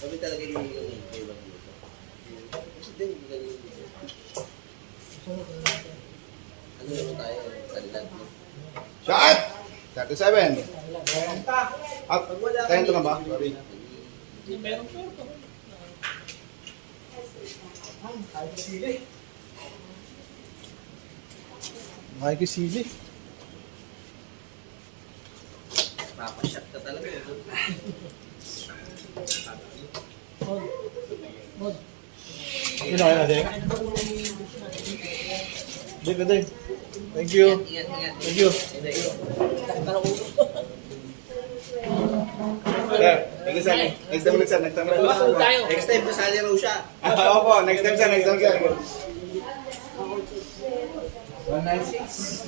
Kami talaga yung iwan dito. Kasi din, galing dito. Ano naman tayo? Talad mo. Shot! 37. Up. 10 na ba? Sorry. Makikisili. Papashot ka talaga. Yun na natin. Ding. Thank you. Ingat. Thank you. Thank you, sir. Next time ulit, sir. Next time ulit. Next time, kasali raw siya. Opo, next time, sir. Next time, sir. 196.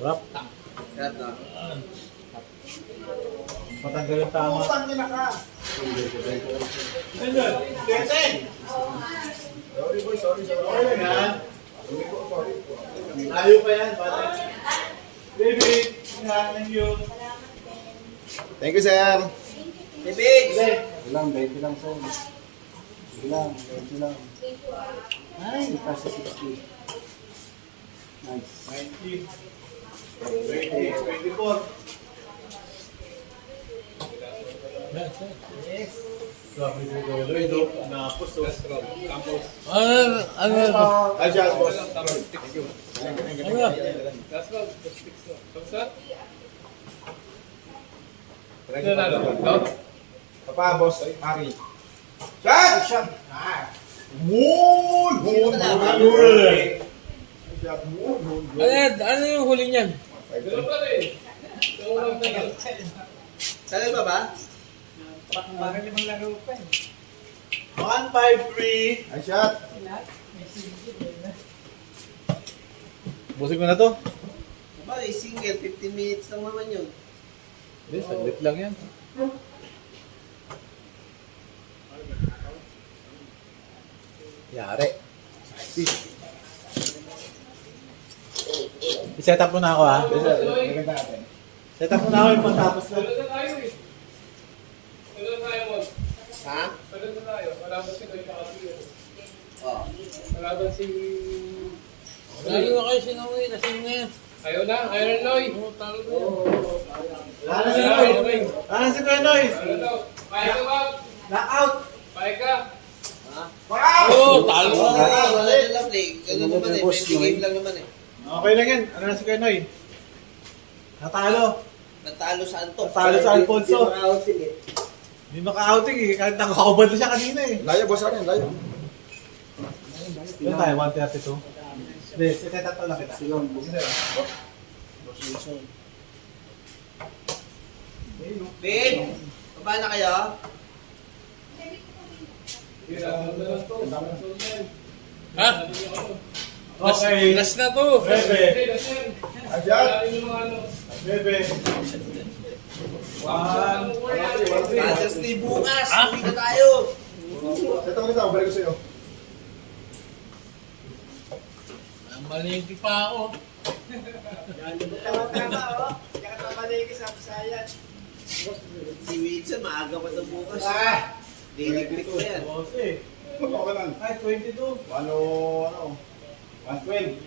Sarap. Sarap na. Matanggal yung tama. Sorry boy, sorry. Okay lang yan. Layo pa yan, pare. Baby, thank you. Thank you, sir. David! Lang, 20 lang, sir. Lang, 20 lang. Nice. Kasi 60. Nice. 90. 20, 24. Yes. Grabe ko ko Lloyd, napos oh. Ay, just boss. Papa, boss, Ari. Shot! Shot! Moon! Moon! Ano yung huli niyan? Tagal pa ba? 153. Ay, shot! Busig mo na to? Ba, single, 15 minutes lang naman yun. Hindi, saglit lang yan. Yari. I-set up mo na ako ha. Maganda natin. Set up mo na ako yung pagtapos na. Ha? Oh. Lalo na kayo sinuwi, lasing na yan. Ayaw na, Iron Loy. Oo, talo na. Wala na si Noy. Wala na si Kuya Noy. Pahig ka ba? Knockout. Pahig ka? Oo, talo na. Wala na lang, play. Ganun naman eh. 20 game lang naman eh. Okay lang yan. Ano na si Kuya Noy? Natalo. Natalo sa Anto. Natalo sa Alfonso. Hindi maka-outing eh. Kahit nakakabad na siya kanina eh. Layo, boss, Ari. Layo. Ilan tayo? 132? Hindi, set up lang kita. Ben, baba na kayo? Ha? Okay. Last na to. Bebe. Ay, shot! Bebe. 1. Father's Day bukas. Ha? Uwi na tayo. Ito ko nito, balik ko sa'yo. Malingki pa ako. Si Wilson, maaga pa ito bukas. Diligpit ko yan. Okay. Okay lang. Ay, 22. 112. Ano? 110.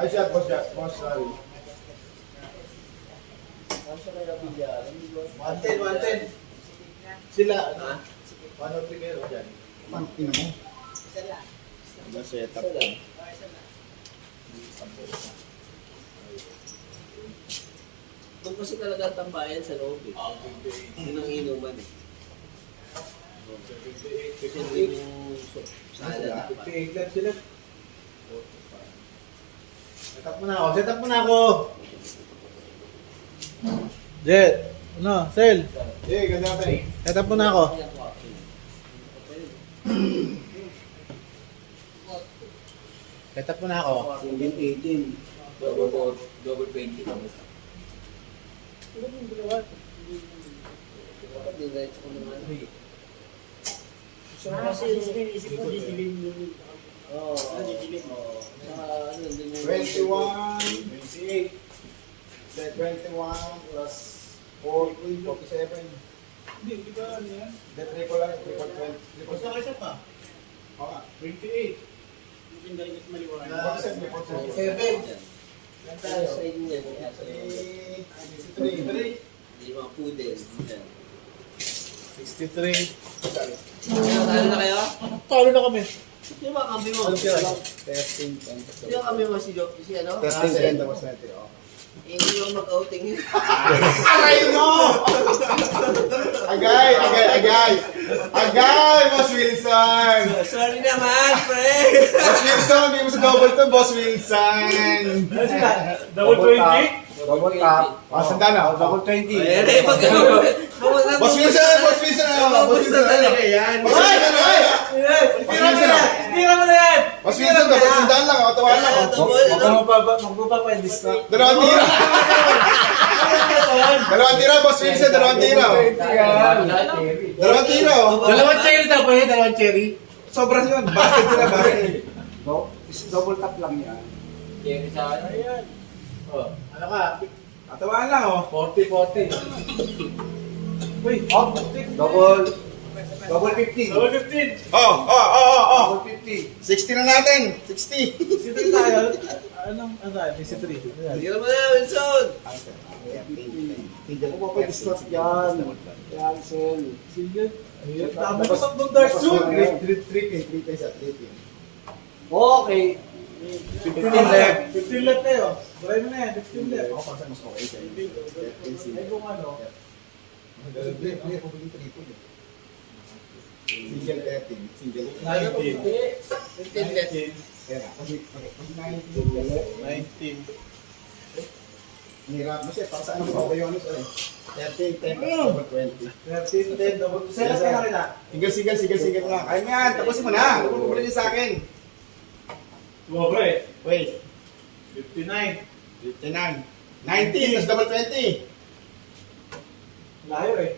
Ay, shot, boss, shot. Boss, sorry. 110. Sila, ano? 103 kayo dyan. Pangkin mo. Set up ko. Doon kasi talaga tambayan sa loob eh. Yun ang inuman eh. Kasi yung sala dapat. 58 lang sila. Set up mo na ako. Set up mo na ako. Jet. Ano? Sel. Eh, ganda natin. Set up mo na ako. Set up mo na ako. Single 18. Double 20. diretso ko naman. So, kasi isip ko didilim yung... Oo. Didilim. Sa ano, din yung... 21, 28. Then 21 plus 40, 47. Hindi ba ano yan? Then triple lang, triple 20. Basta kayo pa. Oo nga. 28. Yung galing at maliwanag. 47, 47. 7. Yan tayo. Sa inyo yan. 63. Hindi mga poodle. 63. Talo na kayo? Talo na kami. Hindi ba kami mo? 13, 10. Hindi ba kami mo si ano? 13, 10, tapos 20. Oo. Hindi yung mag-outing yun. Aray no! Agay! Agay, Boss Wilson! Sorry naman, pre! Boss Wilson, hindi mo sa double to, Boss Wilson! Double 20? Double tap. Sanda na, double 20. Ayan eh, Boss Wilson! Boss Wilson! Mabus na talaga yan. Boss Wilson! Tira mo na yan! Boss Wilson, double sandaan lang, tawaan lang. Magpapa-distract. Dalawang tira. Dalawang tira, Boss Wilson, dalawang tira. Dalawang tira, oh. Dalawang cherry daw pa yun, dalawang cherry. Sobrang yun, basket sila, basket. Double tap lang yan. Cherry sa akin. Ayan. Oh, ano ka? Tawaan lang, oh. 40-40. Uy, Double 15. double 15. Oh. Double 50. 60 na natin, 60. Sino tayo? Anong tayo? 63. Hindi naman na, Wilson! Hindi ko pa distract yan. Cancel. Single. Ayun, tama ko sa dark suit. 3 pins at 3 pins. Okay. 15 left. 15 left tayo. Try mo na yan, 15 left. Ako pa sa mas okay sa'yo. Ay kung ano. Single 13, single 19. 15 left. 19. Kaya kasi 19. 19. Hirap mo siya, para saan ang mga kayo ano sa'yo? 13, 10, over 20. 13, 10, double. Set up na kita. Sige lang. Kaya nga, tapusin mo na. Huwag mo niyo sa akin. Sobre. Wait, 59. 59. 19 plus double 20. Layo eh.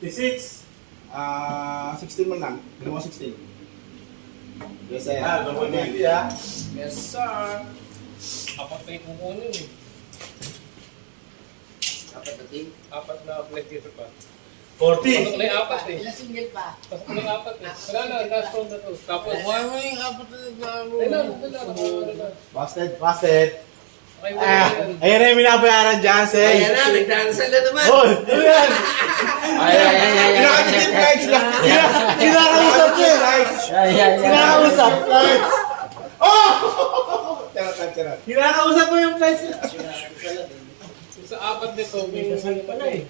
56. 16 man lang. Ginawa 16. Yes, sir. Double 20 ah. Yes, sir! Apat na yung kukunin eh. Dapat na team. Apat na plate dito pa. 40. Pasok na yung apat eh. Ilang single pa? Pasok na yung apat eh. Wala na, last round na to. Tapos, Buhay mo yung apat na naglaro. Ano na. Busted. Okay, wala. Ayan na yung binabayaran dyan, Seng. Ayan na, nagdansal na naman. Hoy! Ano yan? Pinaka-tip lights lang. Kinakausap niya. Kinakausap. Lights. Oh! Charot. Kinakausap mo yung flights. Sa apat nito, may Kasal pala eh.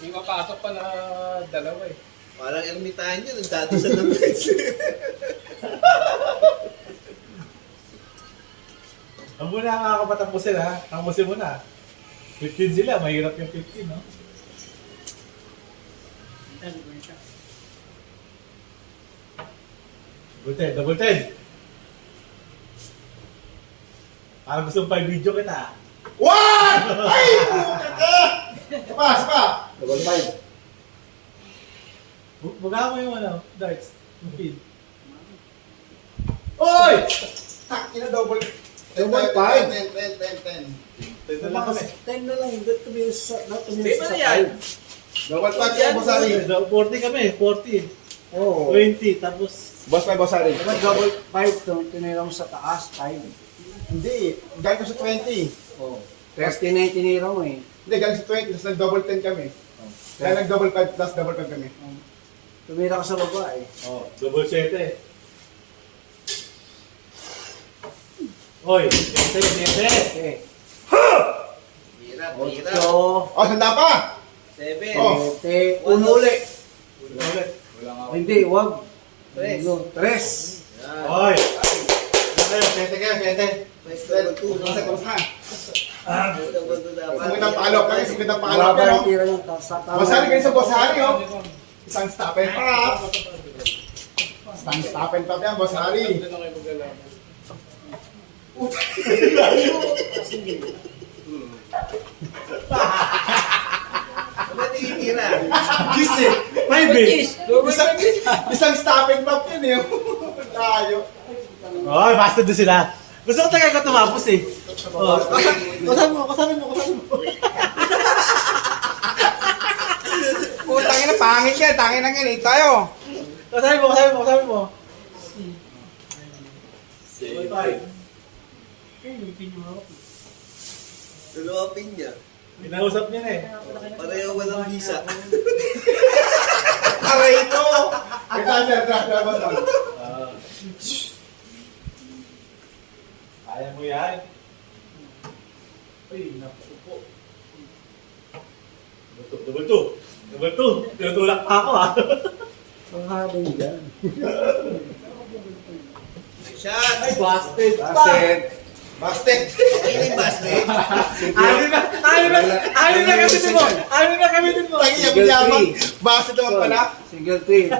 may mapasok pa na dalawa eh. Parang ermitan yun, nagdadasal ng friends. Ang muna ang kakapatapusin ha. Tapusin mo na. 15 sila, mahirap yung 15, no? Double 10. Parang gusto pa video kita. What? Ay! Sapa. Double 5. Buga mo yung ano, darts. Yung pin. Oy! Tak, double. Double 5. 10. Ito lang kami. 10 na lang. Hindi tumingin sa... Di ba na yan? Double 5 siya, Bossari. 40 kami, 40. Oo. 20, tapos... Boss pa, Bossari. Diba double 5 to tinira mo sa taas, 5. Hindi, galing ko sa 20. Oo. 30 na yung tinira mo eh. Hindi, galing sa 20, tapos nag-double 10 kami. Kaya nag-double 5 plus double 5 kami. Tumira ka sa baba eh. Oh, double 7. Oy, 7. Okay. Hirap. 8. Oh, sanda pa! 7. Oh. 7. Uno ulit. Ulit. Hindi, wag. 3. 3. Oy. Pwede. Mas double 2. Tapos na. Double 2 dapat. Sumutang palok kami, sumutang palok Mababa pero. yung tira yung taas. Bossari kayo sa Bossari, oh. Isang stop and pop. Isang stop and pop yan, Bossari. Doon na kayo maglalaban. ba tinitira? Gis eh. 5 eh. Isang stopping pop yun eh. Tayo. Oy, basta doon sila. Gusto ko talaga tumapos eh. Oh, kasama mo. Putang ina, pangit yan. Tangin na yan. Tayo. Kasama mo. Tulopin niya. Pinausap niya na eh. Pareho walang visa. Aray ito. Ito, sir. Travel lang. Kaya mo yan. Ay, naku po. Double two. Tinutulak pa ako ha. Ang habang dyan. Shot! Ay, busted. Busted. Ini basket. Ano na gamitin mo? Tangi yung yaman. Busted naman pala. Single twin.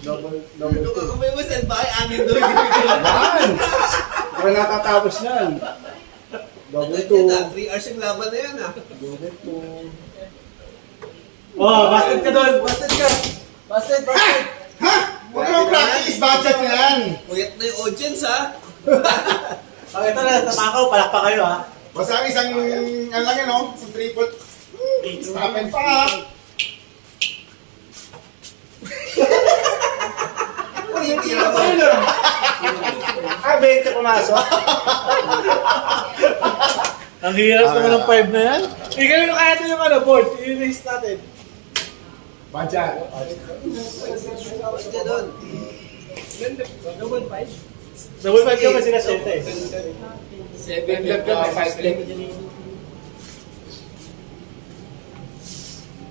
Double Ito two. ka may wasal ba? Anin doon. Yan! Kaya nakatapos yan. Double two. 3 hours yung laban na yan ah. Double two. Oh, busted ka doon. Busted. Ha? Huwag mo practice. Budget na yan. Puyat na yung audience ha. Okay, ito na. Tatakaw. Palakpa kayo ha. Basta ang isang, ano lang yun, no? Isang triple. Stop and pop. Ah, 20 pumasok. Ang hirap naman ng 5 na yan. Hindi ganun na kaya ito yung board. I-raise natin. Budget. Tapos ka doon. Double 5 ka ba sila 7 eh? 7 left ka, may 5 left.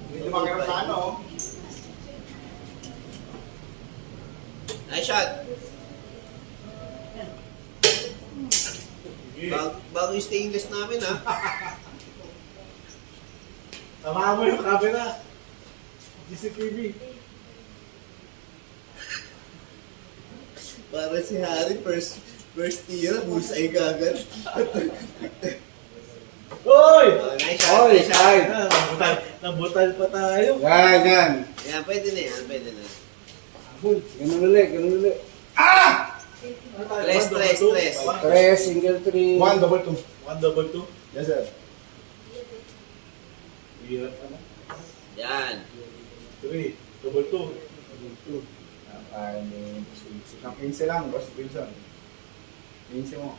Hindi makirap na ano. Nice shot. Bago yung stainless namin ha. Tama mo yung camera. GCTV. Para si Harry first tira, bullseye kagad. Hoy! Nice shot. Oy, Nice shot. side. Nabutal pa tayo. Yan. Yan, pwede na yan. Pwede na. Ganun ulit. Tres. Tres, single three. 1, double 2. 1 double 2. Yes, sir. Hirap ka na. Yan. 3 double 2. Ang 15 lang, boss Wilson. 15 mo.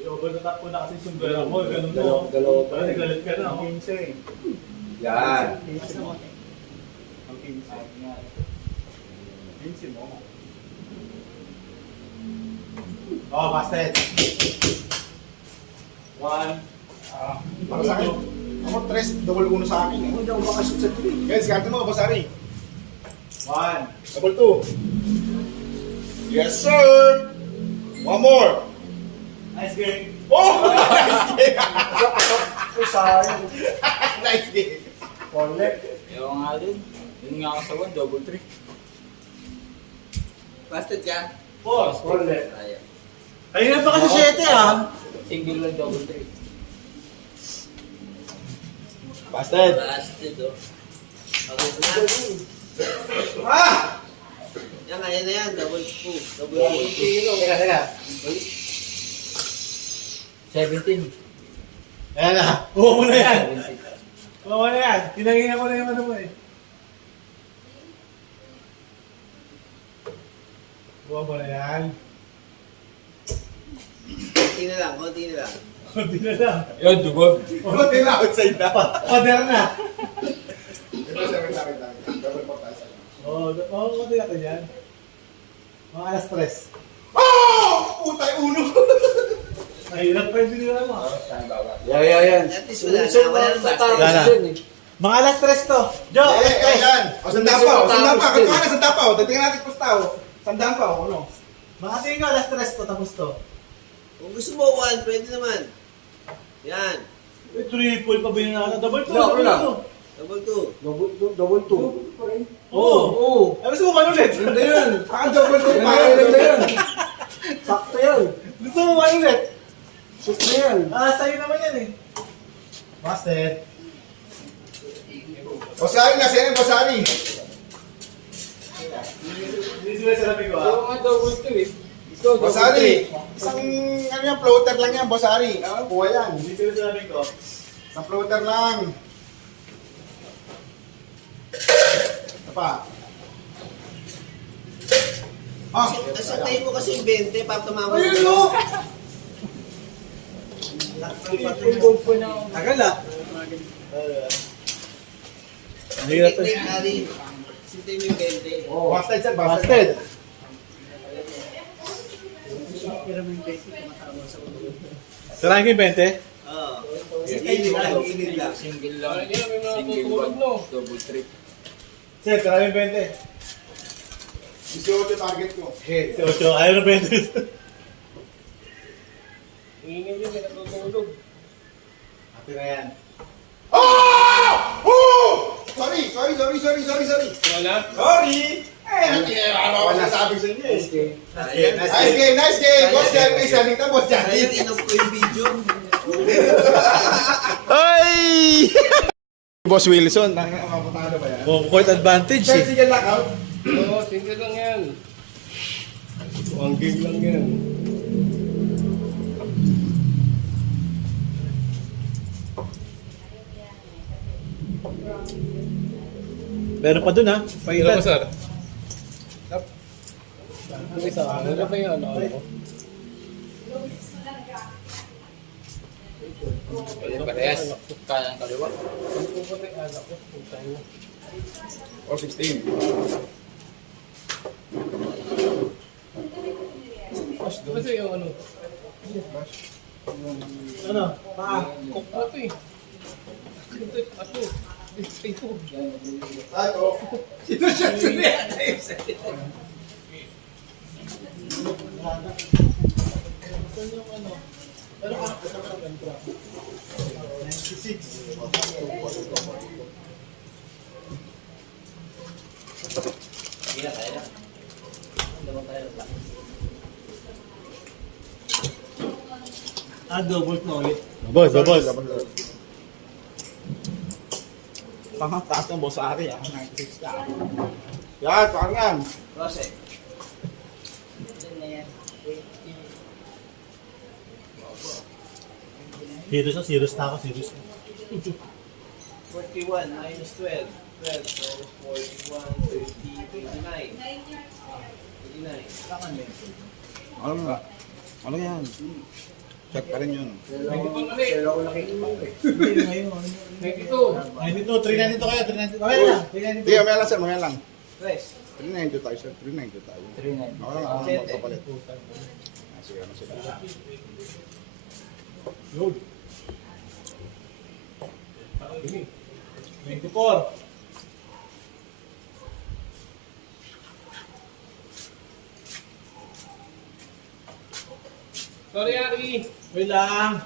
I-over the top ko na kasi yung gala mo. Ganun mo. Dalawa pa. Ay, nagalit ka na. Ang 15. Yan. 15 mo. Ang 15. 15 mo. Oh, busted. 1. Para sa akin. Ako 3, double 1 sa akin. Hindi ako makashoot sa 3. Guys, karte mo, boss Ari. 1. Double 2. Yes, sir. One more. Nice game. Oh! Nice game. Ay, sayang. Nice game. Collect. Ewan nga din. Yun nga ako sa 1, double 3. Busted ka? 4. Collect. Ayan. Ayun pa kasi 7 ah. Single lang, double 3. Busted. Busted oh. Okay na. Ah! Yan, ayan na yan. Double 2. Double 2. Teka. 17. Ayan na. Kuha mo na yan. Kuha mo na yan. Tinangin ko na yung ano mo eh. Kuha mo na yan. Konti na lang. Kunti na lang. Yun, dugod. Buti na outside na. Order na. Ito, sir, wait lang. Double 4 tayo sa'yo. Kunti natin yan. Mga alas 3. Oh! Putay, uno. Mahirap pa yung binira mo. Yan. At least wala na. Wala nang busted. Wala na. Mga alas 3 to. Jo, alas 3. Ayan. O, sandapaw. Katuwa na, sandapaw. Dating natin pustaw. Sandapaw, ano? Mga tingin ko alas 3 to, tapos to. Kung gusto mo 1, pwede naman. Yan. Triple pa binira na. Double 2. Wala, wala. Double 2. Double two. Oo. Ay, gusto mo ba ulit? Ganda yan. Saka double 2 pa. Ganda yan. Sakto yan. Gusto mo ba ulit? Shoot na yan. Sa'yo naman yan eh. Busted. Bosari na, sino yung Bosari? Hindi sila sabi ko Ikaw nga double 3 eh. Ikaw double Bosari. Isang, ano yan, floater lang yan, Bosari. Kuha yan. Hindi sila sabi ko. Isang floater lang. Ito pa. Ah, Tayo mo kasi yung 20 para tumama. ayun no! Ikaw po na ako. Tagal ah. Ang hirap to. Sintay mo yung 20. Busted sir, busted. Busted. Sarahin ko yung 20? Oo. Inid lang, inid lang. Single lang. Single 1. Double 3. Sir, sarahin yung 20. 18 target ko. Okay, 8. Ayaw na 20. Ingin yun, may natutulog. Ate na yan. Ah! Oh! Sorry. Wala? Sorry! Ano ako sabi sa inyo eh. Nice game. Nice game! Boss Jan, may sabi ka, Boss Jan. Ayun, inom ko yung video. Ay! Boss Wilson, nakakapatalo ba yan? Home court advantage Sir, eh. sige lockout. Oo, single lang yan. One game lang yan. Meron pa dun ha. Ano Pailan. ba, sir? Ang isa, ano ba yun? Ano ko? Pwede parehas. Kanan kaliwa. Or 16. Kasi yung ano? Ano? Paa. Cook mo ito eh. Ito. Ito. Ako. Double na ulit. Double. Taas ng Boss Ari. 96 ka. Yan, pangan. Rose. Serious na ako. Serious na. 41 minus 12. 12 minus 41, 30, 29. 29. Ano yan? Check pa rin yun. Ito, 392 kayo. 392. Mamaya na. 392. Hindi, mamaya lang sir, mamaya lang. Tres. 392 tayo sir, 392 tayo. 3-9. Ako lang, ako lang magpapalit. Sige, ano sila. Load. 24. Sorry, Ari. Wait lang.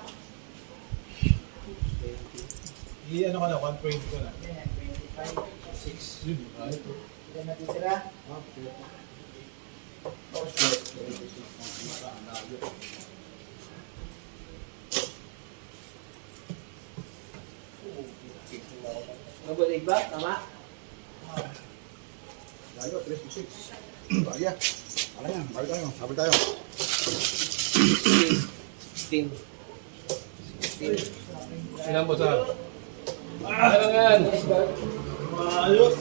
Ano ko na, 1 point ko na. 6. Yun, ito. Mabulig ba? Tama? Layo, 3 to 6. Barya. Ano yan? Habol tayo. Habol tayo. 16. 16. Ilan po, sir? Ano yan? Ayos.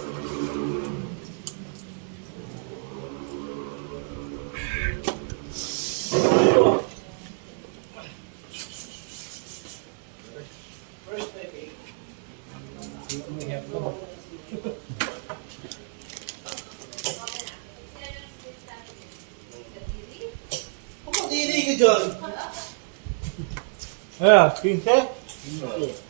Kung hindi ka dyan. Ayan, 15.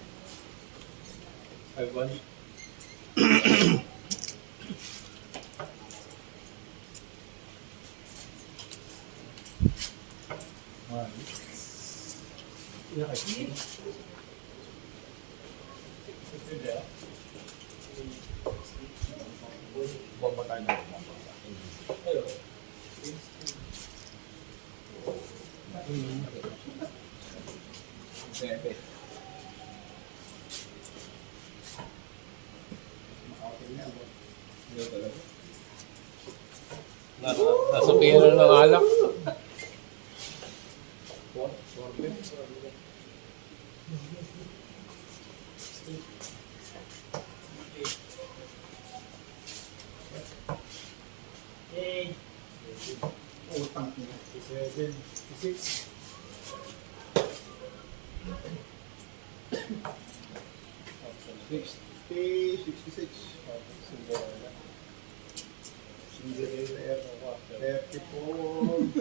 Utang niya. 76. Cinderella. 34.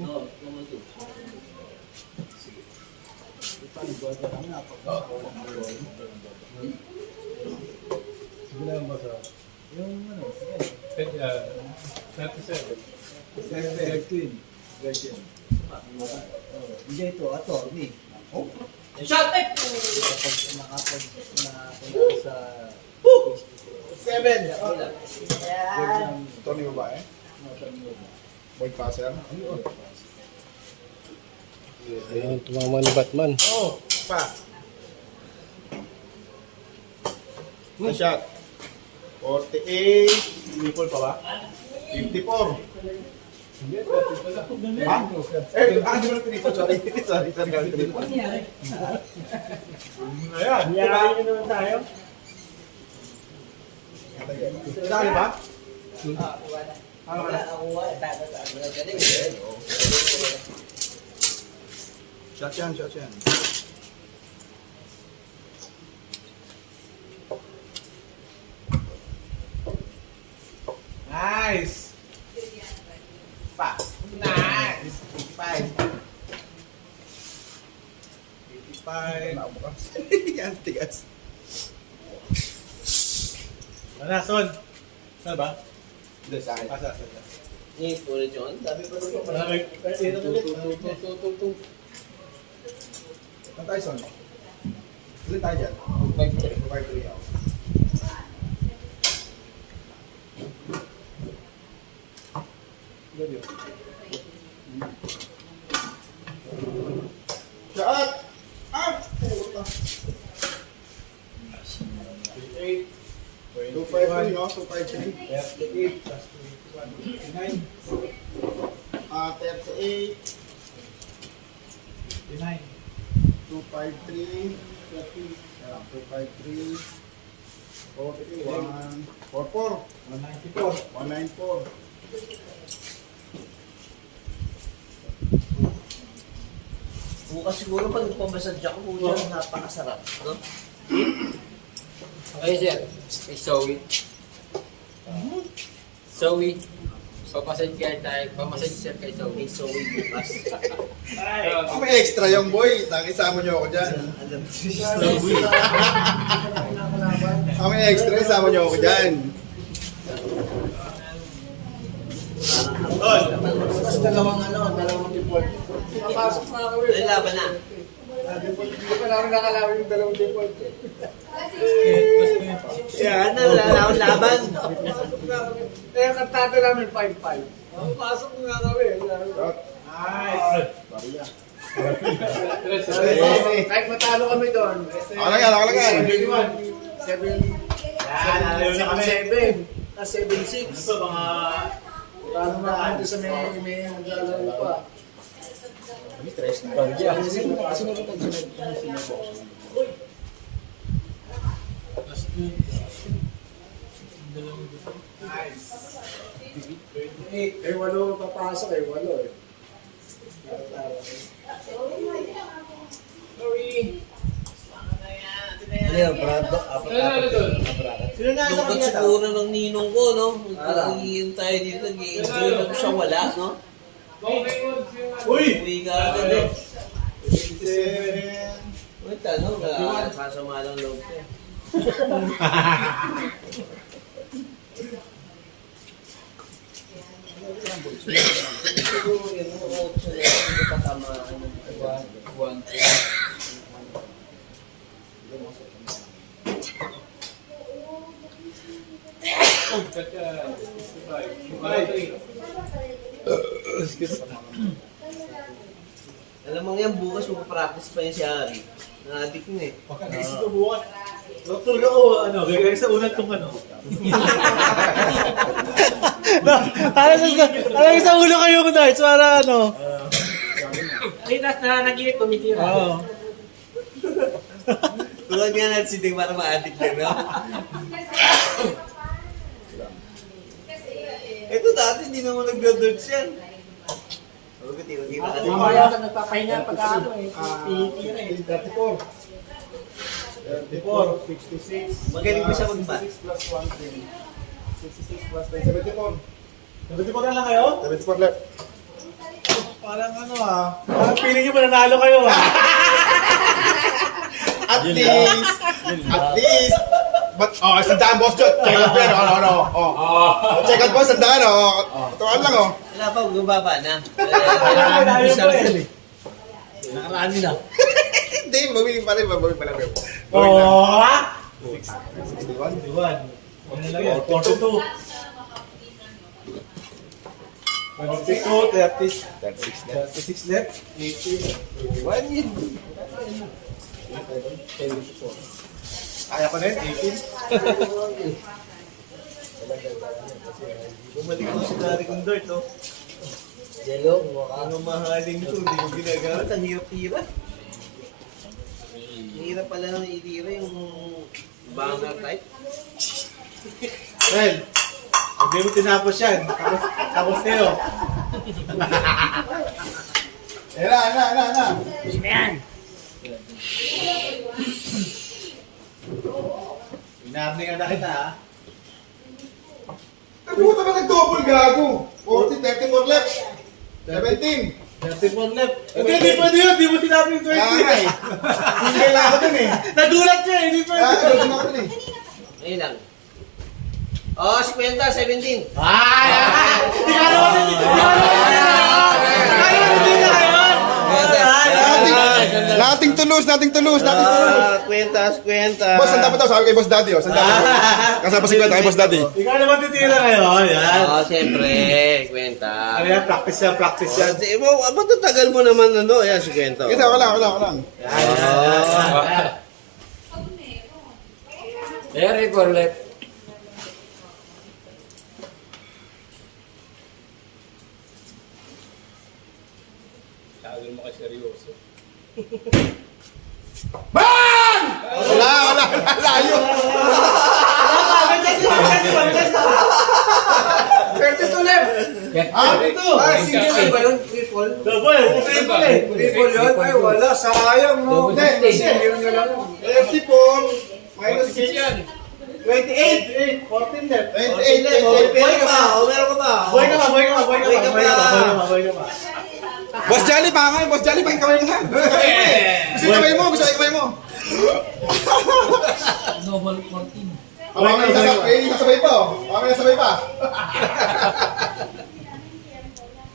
No, naman to. Hindi ito, attorney. Shot! Nakapunta sa... 7. Ito ni babae. Boy passer. Ayun, tumama ni Batman. Oh, pa. One shot. 48. Nipol pa ba? 54. Ha? Di mo na pinipol. Sorry. Sorry, galing pinipol. Ayan. Iyakin nyo naman tayo. Dali ba? Wala akong wala. Wala galing. Shot yan, shot yan. Nice! Pa! Nice! 85. 85. Yan, tigas. Son? Saan ba? Hindi, sa akin. Asa. Ni Puro John. Dami pa rin pa. Saan tayo, son? Ulit tayo dyan. 5-3 ako. Shot! Ah! Puta. 253, no? 253. 38 plus 29. 38. 29. 253. 253. 144. 194. 194. Bukas siguro pag nagpabasadya ko po dyan, napakasarap. No? Okay, sir. Kay Zoe. Zoe. Papasad kaya tayo. Pamasad sir kay Zoe. So, bukas. May extra yung boy. Nakisama nyo ako dyan. Alam ko May extra, isama nyo ako dyan. Tapos dalawang default. Napasok na kami. Ay, laban na. Hindi pa namin nakalawin yung dalawang default. Yan na, wala na akong laban. Eh, kantate namin 5-5. Pasok na kami. Nice. Kahit matalo kami doon. Ako lang yan, ako lang yan. 7-7. 7-6. Ito mga... Paano na kami sa may maglalaro pa? Eh, 8 papasok eh, 8 eh. Ano yan, Brado? Sino na sa Lungkot kanya siguro ng ninong ko, no? Nag-iin tayo dito, nag-i-enjoy lang siya, wala, no? Uy! Uwi ka agad, eh. 87. Uy, tanong, kasama lang loob ko. Siguro yun, mga 8 na hindi pa tamaan ng 1. Alam mo yan, bukas magpa-practice pa yun si Ari. Na-addict na eh. Pagkagising ko bukas. Tulog ako, gagawin sa unang itong Alam sa ulo kayo ko dahil para ano. Ay, nanaginip, tumitira. Oo. Tulad nga natin si Ding para ma-addict din, no? Ito dati, hindi naman nag-dodge yan. Huwag ko tira-tira ka din. Mamaya ka nagpapahinga pagka ano eh. Titira eh. 34. 34, 66. Magaling ko siya mag-bat. 66 plus 110. 66 plus 10, 74. 74 na lang kayo? 74 left. Parang parang feeling nyo mananalo kayo At least. But, sandaan, boss Jot. Check out yan, check out, boss, sandaan, Tuwan lang, Wala pa, gumababa na. Nakaraan nila. Hindi, mabili pa rin. Oo! 61. 61. Ano lang yan? 42. 36 left. 81 yun. Kaya ko na yun, 18. Bumalik ako sa dati kong dirt, no? Jello, ano mahaling ito, hindi ko ginagamit. Ang hirap-hirap. Ang hirap pala nang itira yung banger type. Well, hindi mo tinapos yan. Tapos kayo. Na. Sige na yan. Inarning na kita, ha? Puta ba nag-double gago? 40, 34 left. 17. 34 left. Hindi pwede yun. Hindi mo sinabi yung 20. Hindi lang ako dun eh. Nagulat siya, hindi pwede. Doon ako dun eh. Ngayon lang. Oh, 50, 17. Ay! Hindi ka naman hindi. Hindi ka naman hindi na ngayon. Nating tulus. Kwenta. Boss, saan dapat daw? Sabi kay Boss Daddy, Saan dapat? Kasama si Kwenta kay Boss Daddy. Ikaw naman titira ngayon. Yan. Oh, siyempre. Kwenta. Ano yan? Practice yan. Matatagal mo naman ano. Ayan, si Kwenta. Kasi ako lang. Very for left. Wala, layo. 32 left. Ito. Single ba yun? Triple? Double. Triple eh. Triple yun. Ay, wala. Sayang, no? Hindi, Single nyo lang. 34 minus 6. 28. 14 left. 28. Buhay ka ba? O meron ka ba? Buhay ka pa. Boss Jolly, pangalan. Boss Jolly, paking kamay mo nga. Gusto yung kamay mo. Double 14. Mamaya sasabay pa. Mamaya sasabay pa.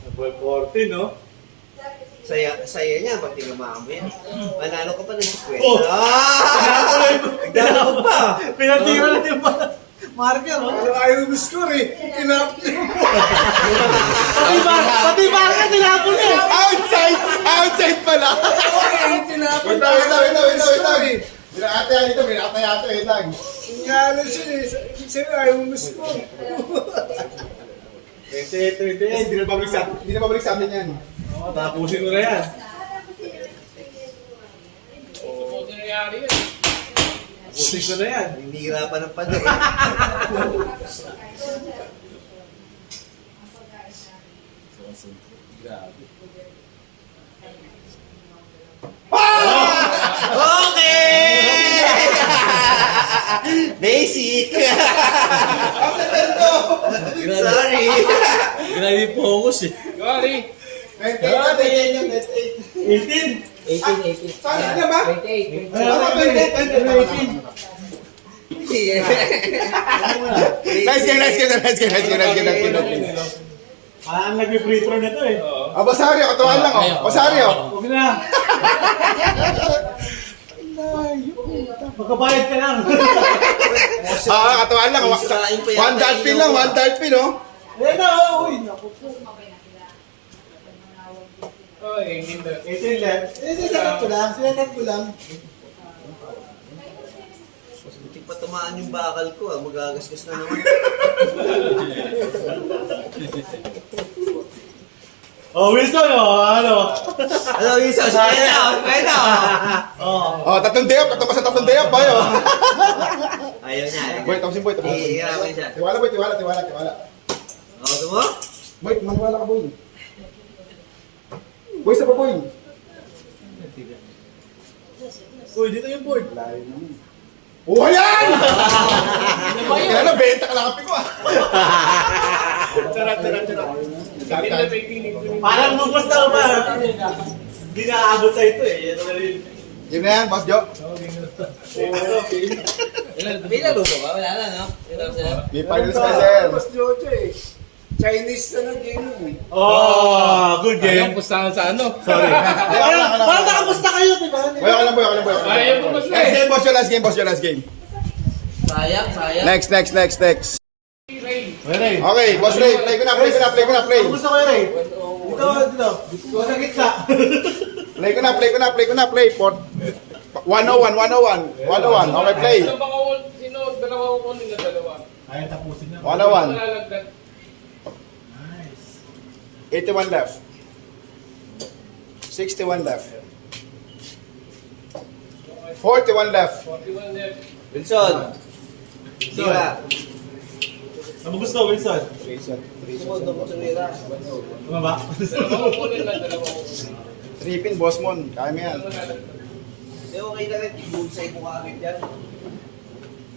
Double 14, no? Saya niya pag tinamaan mo yan. Manalo ka pa ng 50. Oh! Nagdala pa! Pinatira na yung marker, no? Ayaw mo score eh. Pati marker, tinapon eh! Outside pala. Wait lang. Ate. Tingala siya eh. Sa'yo ayaw mo score. 28. Hindi na pabalik sa atin yan. Tapusin mo na yan. Tapusin ko na yan. Hindi hirapan ng pala eh. Okay! Basic! Sorry! Grabe focus eh. Sorry. 18. 18. Saan na ba? 28. Nice game. Ang nag-free throw na to eh. Basario, katuwaan lang Basario. Huwag na. Magkabayad ka lang. Katuwaan lang. One dart pin lang, Ayan na, uy. 18 left. Sinetat ko lang. Hindi pa tumaan yung bakal ko, magagasgas na naman. Oh, Wilson, oh, ano? Ano, isa, kaya na. Oh, tatlong day up. Katapos sa tatlong day up, boy. Oh. Ayaw niya. Boy, tapusin, boy. Tapusin. Ihirapan siya. Tiwala, boy. Tiwala. Ako mo? Boy, maniwala ka, boy. Boy, sa pa, boy. Uy, dito yung board. Oh, ayan! Kaya na, benta ka lang kape ko, ah. Parang mabos na ba? Hindi nakaabot sa ito eh. Yun na yan, Boss Joe. May naluto ka? Wala na, no? May final special. Jojo eh. Chinese na game eh. Oh, good game. Ayaw pustahan sa ano? Sorry. Parang nakamusta kayo, di ba? Boy, ako lang, boy. Ayaw po mas Last game, boss. Your last game. Sayang. Next. Ray. Okay, Boss Ray. Play ko na. Gusto ko yun, Ray. Dito. Dito sa gitna. Play ko na. 101. Okay, play. Dalawa ko kunin na dalawa. Ayaw tapusin na. 101. Malalagdag. Nice. 81 left. 61 left. 41 left. 41 left. Wilson. Sira. Ano gusto, Wilson? Sumunod mo sa Rira. Ano ba? Dalawa ko kunin na dalawa ko. 3 pin, Boss Mon. Kaya mo yan. Hindi, okay na rin. Bullseye mo kagad yan.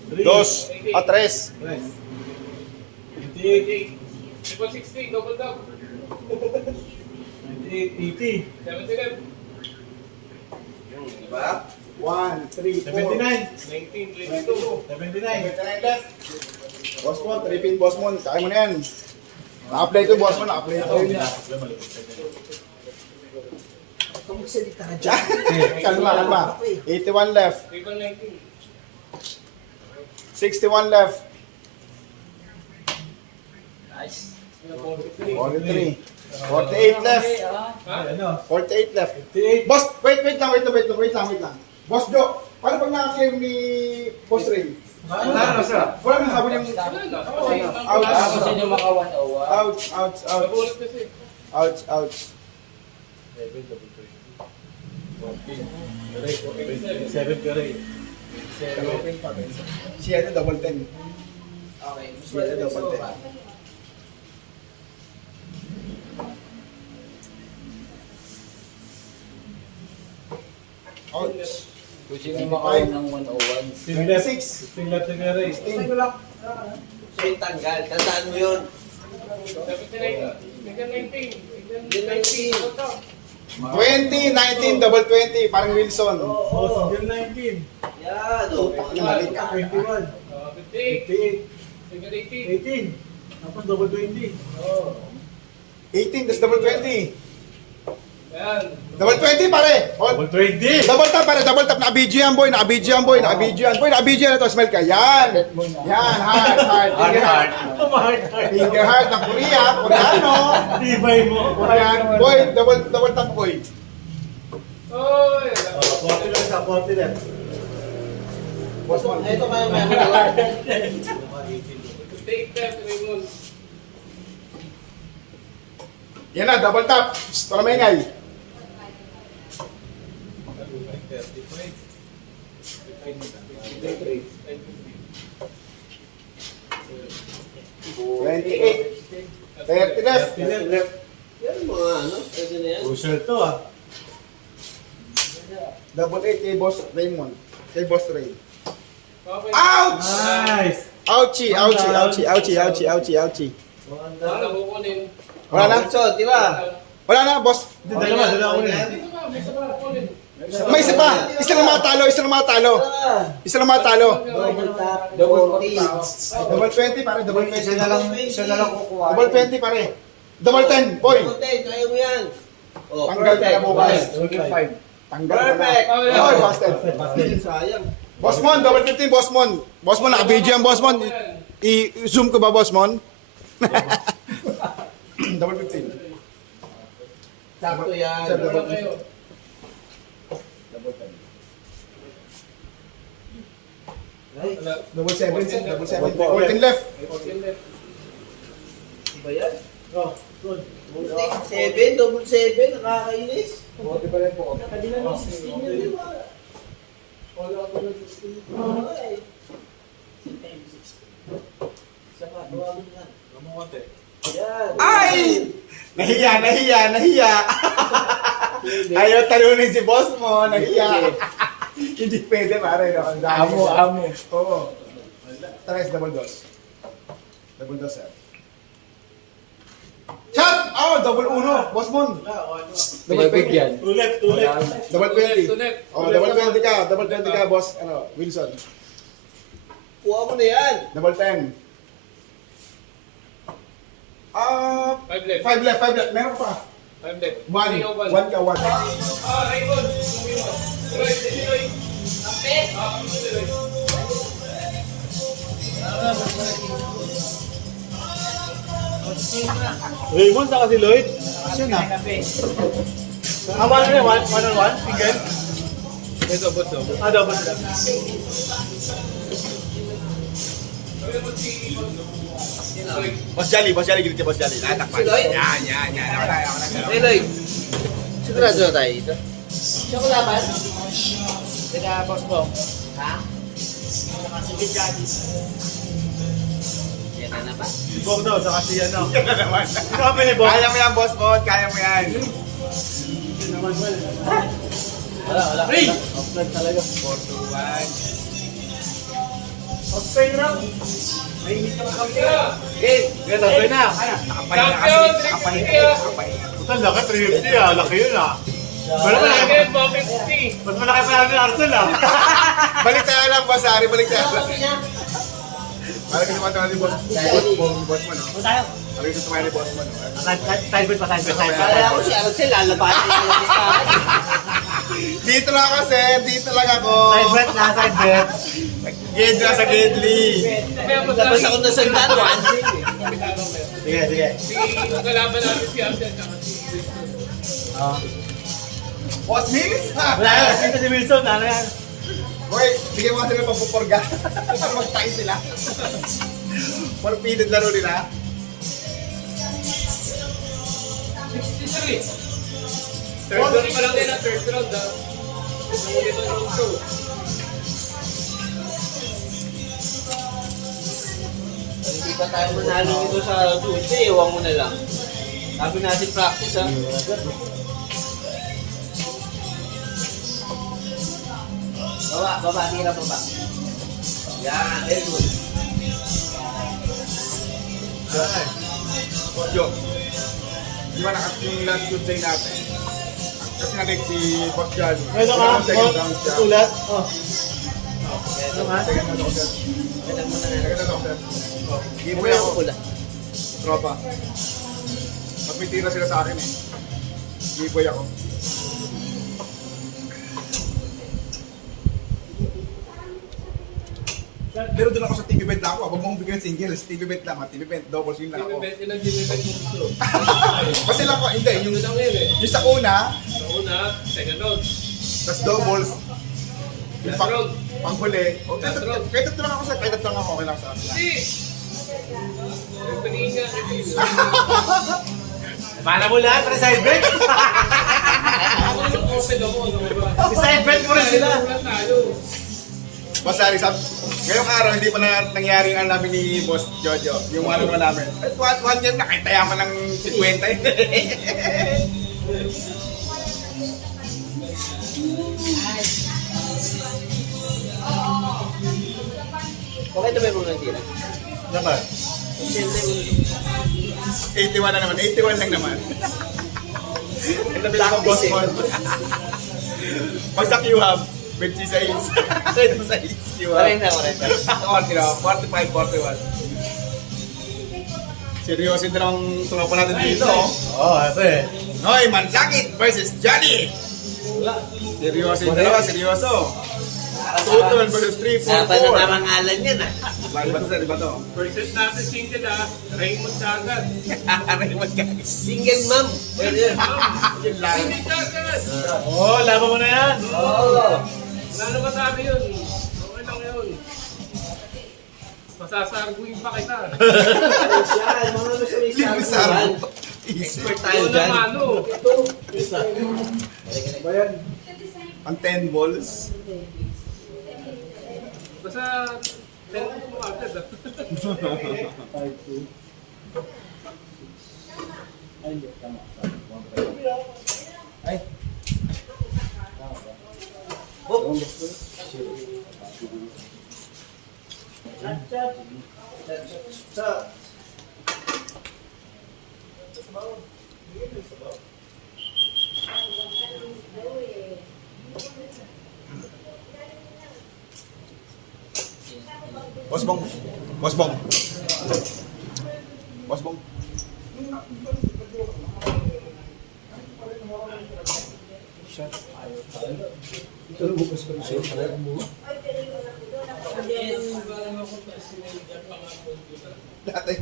2 at 3. Nice. 28. 60, double down. 80. 70 left. Diba? 1, 3, 4. 79. 19, 22. 79. left. Boss Mon, 3 pin, Boss Mon. Kaya mo na yan. Naka-play ko, Boss Mon. Naka-play ko. Kung magsalita ka dyan. Kalma. 81 left. 19. 61 left. Nice. 43. 43. 48 left. Ano? 48 left. 58. Boss, wait lang. Boss Joe, paano pag naka-claim ni Boss Ray? Ano siya? Wala nang habol yung... Wala na. Ouch. nyo maka 101. Ouch. Nabulat kasi. Ouch. 7 ka rin. Si ano, double 10. Okay. Sila daw pati. Ouch. Kung sino maka ng 101. Sing left. 6. Sing left ka rin. Siya yung tanggal. Tandaan mo yun. 79. 19. 20, 19, double 20. Parang Wilson. Oh, single 19. Yan. O. Mali ka. 21. 58. 58. 18. Tapos double 20. 18, tas double 20. Yan. Double 20 pare. Double 20. Double tap pare, double tap. Naka-video yan boy, naka-video yan ito. Smell ka. Yan. Hard. Finger hard ng Korea. Koreano. Tibay mo. Korean. Boy, double tap boy. Oy! 40 lang sa 40 lang. Boss Mon. Ito kayo may 58 left. Raymond. Yan na, double tap. Para maingay. 28. 30 left. Yan mga ano. Pwede na yan. Crucial to ah. Double 8 kay Boss Raymond. Kay Boss Ray. Okay. Ouch! Nice. Ouchie. Wala ko kunin. Wala na? Wilson, tira. Wala na, boss. Dalawa ko na. Dito ba? May isa pa kunin. May isa pa. Isa lang matalo. Double tap. Double tap. Double 20 pare, double 20. Siya na lang kukuha. Double 20 pare. Double 10, boy. Double 10. Kaya mo yan. Oh, Tanggal ka na bukas. Perfect. Tanggal ka na. Perfect. Oy, busted. Sayang. Boss Mon, double 15, Boss Mon. Boss Mon, naka-video yan, Boss Mon. I-zoom ko ba, Boss Mon? Double 15. Sakto yan. Sir, double kayo. Double 10. Ay, Double 7, sir. Double 7. Double 14 left. 14 left. iba yan? Oh, good. 7, double 7, nakakainis. 40 pa rin po. Nakadila ng 16 yun, di ba? All out ng 16. Ay. Saka, tawagin yan. Yan. Ay! Nahiya. Ayaw talunin si boss mo, nahiya. Hindi pwede, pare. No? Ang dami Amo. siya. Oo. Tres, double dos. Double dos, sir. Shot! Oh, double uno. Boss Mon. Double 20. Ulit. Double 20. Tunet. Oh, double 20 ka. Double 20 ka, boss. Ano, Wilson. Kuha mo na yan. Double 10. 5 left. 5 left. Meron pa. 5 left. 1 ka, 1. Raymond, saka si Lloyd. Siya na. One on one? Single? Ito, boss. Double lang. Boss Jolly, gilit si Boss Jolly. Si Lloyd? Yan. Ako na. Hey, Lloyd. Sigurado na tayo dito. Siya ko laban? Teka, boss mo. Ha? Sige, Jolly. Yan na ba? Si Bog daw, saka si ano. Yan na naman. Kami ni Bog. Kaya mo yan, boss mo. Kaya mo yan. Wala. Hey! Offline talaga. 4-1. Offline na. May hindi ka makampi. Game! Ganito, offline na. Champion! 350! Putal, laki 350 ah. Laki yun ah. Again, 450! Mas malaki pa namin Arsenal ah. Balik tayo lang, boss Ari. Balik tayo lang. Parang kasi naman tayo ni boss mo, no? Ano tayo? Parang kasi naman ni boss mo, no? Side bet pa. Kaya ko si Arcel, lalabanan niya yung isa. Dito lang ako, sir. Dito lang ako. Side bet. Gate na sa Gately. Tapos ako na sandaan, 1-0 eh. Sige. Yung kalaban namin si Arsen at si Wilson. Boss Mills, ha? Wala yan. Sino si Wilson? Ano yan? Boy, bigyan mo kasi ng pagpuporga. Para mag-tie sila. Forfeited laro nila. 63. Third round pa lang din ang third round, ha? Ulit ang round 2. Hindi pa tayo manalo nito sa Tuesday, ewan mo na lang. Sabi natin practice ha. Baba, tira baba. Yan, very good. Jo, di ba yung last Tuesday natin? Kasi natin si Boss John. Ano ka? Second round siya. Ulat? Oh. Ano ha? Second round ako, sir. Ganun mo na Second round ako, sir. Giveaway Ano ako. yung pula? Tropa. Pag may tira sila sa akin eh. Giveaway ako. Pero doon ako sa TV bet ako. Huwag mong bigyan singles. TV bet lang. TV bet. Double swing lang ako. Yun ang ginibet mo gusto. Kasi lang ko. Hindi. Yung, Yun lang yun eh. yung sa una. Sa una, second round. Tapos doubles. Yung Last round. panghuli. Last round. Kahit ito lang ako sa. Kahit ito lang ako. Okay lang sa akin. Hindi! Yung tingin nga, Para mo lahat, para side bet. ako yung open ako, ano ba? Side bet mo rin sila. Wala tayo. Boss Ari, ngayong araw hindi pa nangyari ang namin ni Boss Jojo. Yung ano naman namin. At one game na kahit tayaman ng 50 Okay na ba yung mga tira? Dapat. Siyempre, 81 na naman. 81 lang naman. Ito bilang ako Boss Mon. Pag sa Q-Hub, 26. 26 Q-Hub. 45, 41. Seryoso din ang tropa natin dito. Oo, ito eh. Noy Mansakit versus Johnny. Seryoso yung dalawa, seryoso. Total versus 3, 4, Laban ng 4. karangalan yan ah. Iba to, sir, iba to. First set natin single Raymond Dagat. Single mom. Pwede yun. Yun lang. Single Dagat. Oh, laban mo na yan. Oo. Wala na masabi yun. Okay lang yun. Masasarguin pa kita. Yan, mga gusto may Libre saguan. sarbo. Easy. Expert tayo Ito dyan. naman, ano. Ang 10 balls. Basta, 10 mo agad ah. Boss Bong. Boss Bong. Boss Bong. Dati.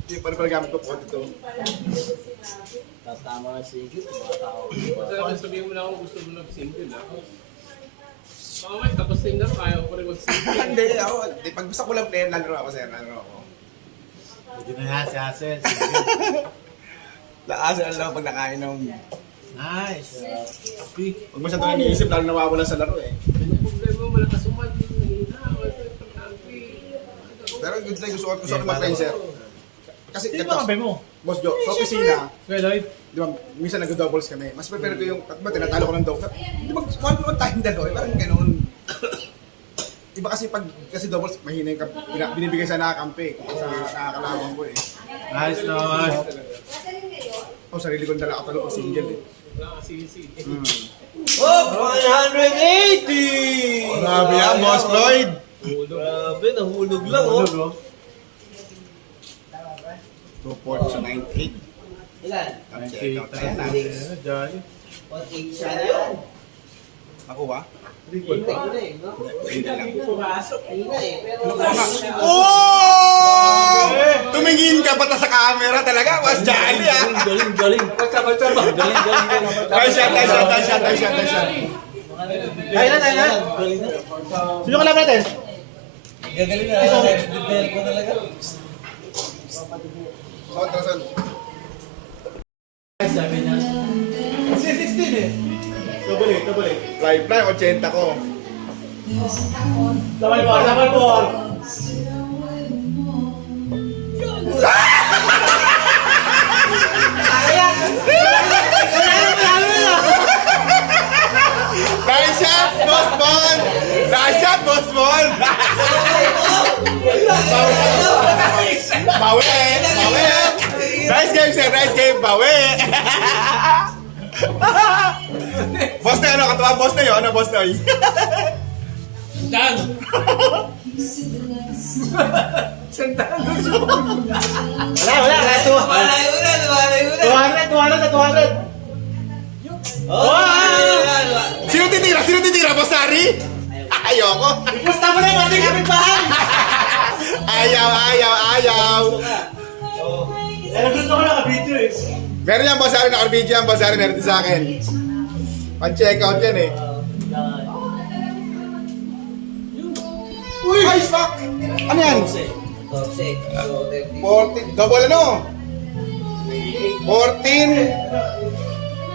Hindi pa rin pala gamit ko po dito. Tama na sige, mga tao. Basta naman sabihin mo na kung gusto mo mag-single ah. Mamaya tapos na yun, kaya ko rin mag-single. Hindi ako. Pag gusto ko lang player, lalaro ako sir. Lalaro ako. Pwede na yan si Hassel. Laasan lang pag nakain ng... Nice. Huwag masyado na iniisip, lalo nawawala sa laro eh. Yung problema mo, malakas uman, mahina, wala yung pagkampi. Pero good like gusto ko mag-friend sir. Kasi Sino ganito, ba kape mo? Boss Joe, sa opisina, Kuya Lloyd. di ba, minsan nag-doubles kami. Mas prepare ko yung, ba, tinatalo ko ng doubles. Di ba, kuhan naman tayong dalawa, parang gano'n. Iba kasi pag, kasi doubles, mahina yung binibigay sa nakakampi, sa nakakalawan ko eh. Nice naman. Oh, sarili ko dala katalo ko single eh. Wala kasi yung Oh, 180! Grabe yan, Boss Lloyd! Grabe, nahulog lang oh. Hulog, oh. 2 ports sa 98. Ilan? Check out tayo na. Jolly. 180 sana yun. Ako ba? Hintay ko na eh, no? Hindi lang. Ayun na eh, pero... Oh! Tumingin ka pata sa camera talaga, Mas Jolly ah! Galing. Pagkabal-sabal. Galing. Nice shot. Kailan? Galing na. Sino ka laban natin? Gagaling na. Dibel ko talaga. Kontrasan. Sabi na. 16 eh. Double. Fly, 80 ko. Double ball. Nice shot, Boss Ball! Nice shot, Boss Ball! Bawi! Nice game, sir. Nice game. Bawi! Boss na ano? Katawa boss na yun? Ano boss na yun? Wala. Malay mo na. 200. Sino titira? Boss Ari? Ayoko. Pusta mo na yung ating kapitbahay. Ayaw. Gusto ko na ka-video eh. Meron yan, Boss Ari. Naka-video yan, Boss Ari. Meron din sa akin. Pan-check out yan eh. Uy! Ay, fuck! Ano yan? 14. Double ano? 14.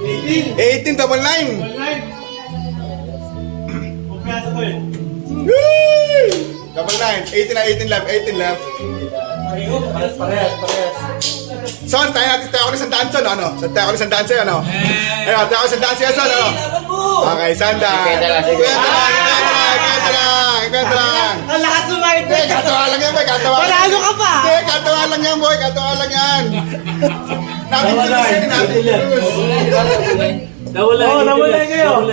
18, double 9. Kumpiyansa to eh. Woo! Double 9. 18 left. Parehas. Son, tayo natin tayo ko ng sandaan, Son. Ano? Tayo ko ng sandaan sa'yo, ano? Ayun, tayo ko ng sandaan sa'yo, Son. Ano? Okay, sandaan. Kwenta lang. Ang lakas sumayad Hindi, katawa lang yan, boy. Katawa lang. Panalo ka pa! Hindi, katawa lang yan, boy. Katawa lang yan. Natin tulus yan, natin tulus. Double line kayo.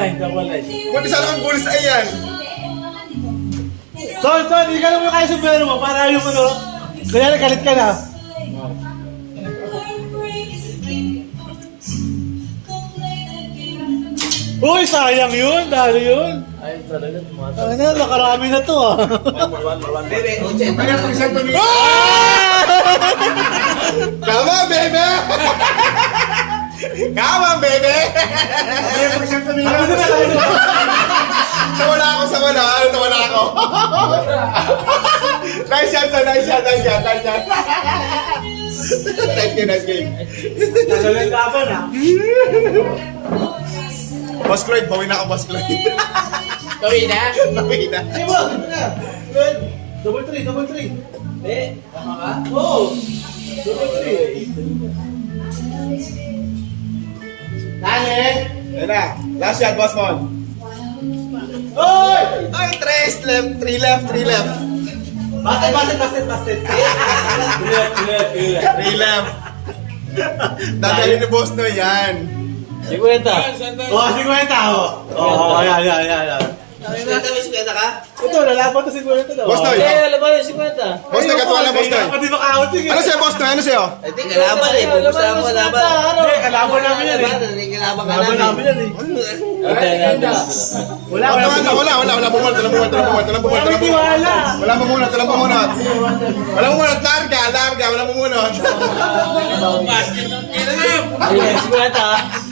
Buti sana kang bulls ay yan. Son, hindi ka naman kaya sumero mo para yung ano. Kaya nagalit ka na. Uy, sayang yun. Dali yun. Ay, talaga. Tumataas. Ano, nakarami na to ah. Bebe, 80. Kaya pag siya tumingin. Tama, bebe! Come on, bebe! Kaya pag siya tumingin. Sa wala ako, sa wala. Ano, sa wala ako. Nice shot, sir. Nice shot, nice shot, nice shot. Nice game, nice game. Nagagaban ah. Boss Cloyd, bawi na ako, Boss Cloyd. Gawin na. Bawi na. Di ba? Good. Double three, double three. Eh, tama ka? Oo. Double three. Dali. Yan na. Last shot, Boss Mon. Oy! Ay, 3 left, 3 left, 3 left. Bastet. 3 left. Dadali ni Boss no yan. 50. Oh, 50 oh. Oh, yan. Swelta mo, swelta ka? Ito, lalaban to 50 daw. Boss Noy. Eh, alam mo yung 50. Boss Noy, katuwa lang, Boss Noy. Pati maka-outing eh. Ano sa'yo, Boss Noy? Ano sa'yo? Ay, di, kalaban eh. Pupusta mo kalaban. Hindi, kalaban namin yan eh. Hindi, kalaban ka Kalaban namin yan eh. Wala. Wala bumunot. Walang tiwala. Wala bumunot. Larga, wala bumunot. Ay, 50.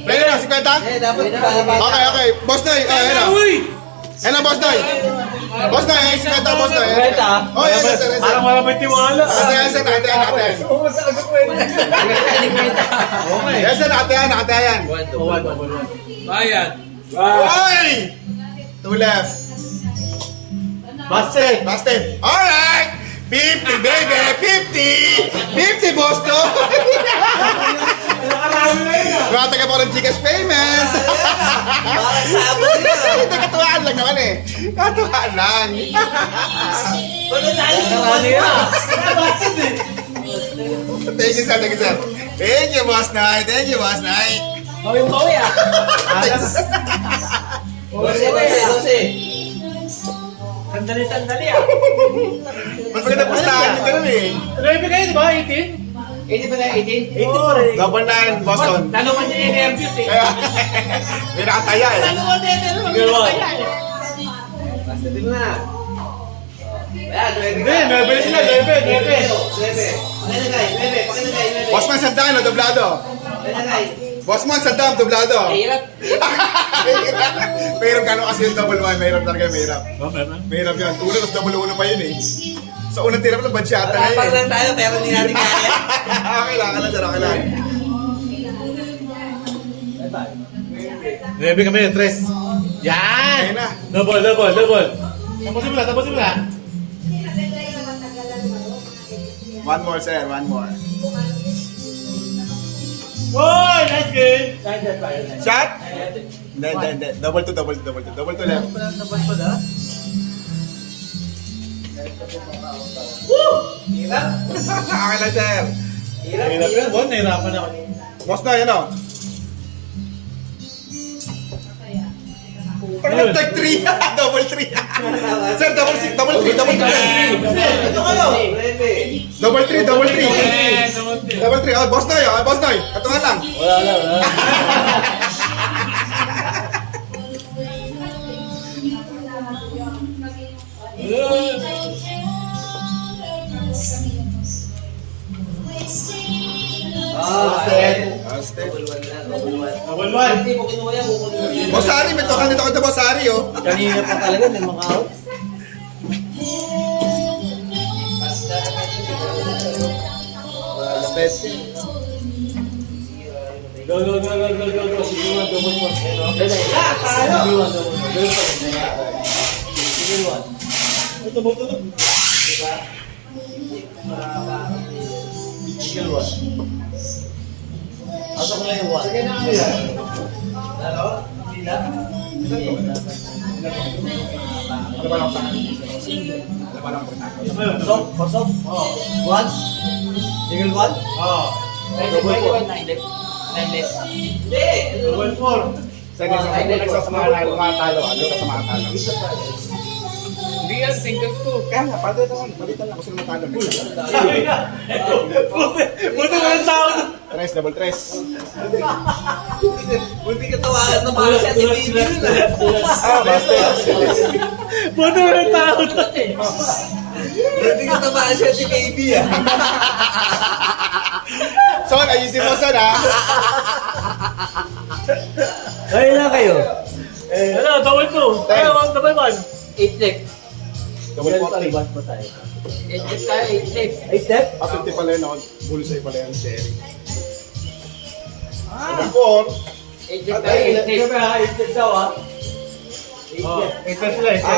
Pwede na, 50? Eh, dapat kalaban. Okay. Boss Noy, ayun na. Ayun na, Boss Noy. Boss Noy, ayun, 50, Boss Noy. 50. Oh, yes, sir. Parang wala may tiwala. Yes, sir, natin. Yes, sir, natin. Bayan. Oy! 2 left. Bastet. Busted. Alright! 50, baby! 50, Boss Noy. Nakarami na yun ah. Kumataga po ng Gcash payment. Parang sabot nila. Hindi, katuwaan lang naman eh. Katuwaan lang. Karami na. Bastet eh. Thank you, sir. Thank you, Boss Noy. Bawi ah. Dose. Sandali ah. Mas maganda pustahan yung ganun eh. Rebi kayo, di ba? 18? 80 ba na 18? Oo. Double 9, Boston. Lalo man yung nervous eh. Kaya, may nakataya eh. Single one. Basta din na. Ayan, 9. Hindi, 9 sila, 9. Pakilagay. Bossman, sandaan, no, doblado. Pakilagay. Bossman, sandaan, doblado. Hirap. Mahirap gano'n kasi yung double 1. Mahirap talaga, mahirap. Oh, meron. Mahirap yun. Una, tapos double 1 pa yun eh. Sa unang tirap lang, badsyata na Pag yun. lang tayo, pero hindi natin kaya. Okay lang. Rebi kami, 3. Yan! Ayun na. Double. Tapusin mo na. One more, sir. Oy, nice game! Shot? Hindi. Double 2 left. Hirap. Okay lang, sir. Hirap yun, Bon. Nahirapan ako. Boss na, yan o. Parang tag 3. Double 3. Sir, double 6, double 3. Ito kayo. Double 3. Oh, boss na yun. Katungan lang. Wala. Double 1. Hindi mo kinuha yan, kukunin mo yun. Boss Ari, may tokan dito kita, Boss Ari, oh. Kanina pa talaga, hindi maka-out. Go. Sige one, double one. Sige one. Ito. Sige one. Ako na yung one. Ano? Hindi na? Pasok. One. Single one. Double one. Hindi. Double 4. Nagsasamahan talo. Hindi yan, single to. Kaya nga, palitan lang. Gusto naman talo. Buti walang tao doon. Double 3. Buti ka tawagan ng mga siya, TV yun Master. Buti mo ng tao to. Buti ka tawagan siya si baby ah. Son, ayusin mo, son, ha? Ayun na kayo. Ano, double 2. Ano, double 1. 8 check. Double 40. Ba tayo? 8 check tayo, 8 check. 8 step? 50 pala yun, bullseye pala yung cherry. Double 4. 8 check tayo, 8 check. 8 daw ah. 8 check. Ito sila, ito.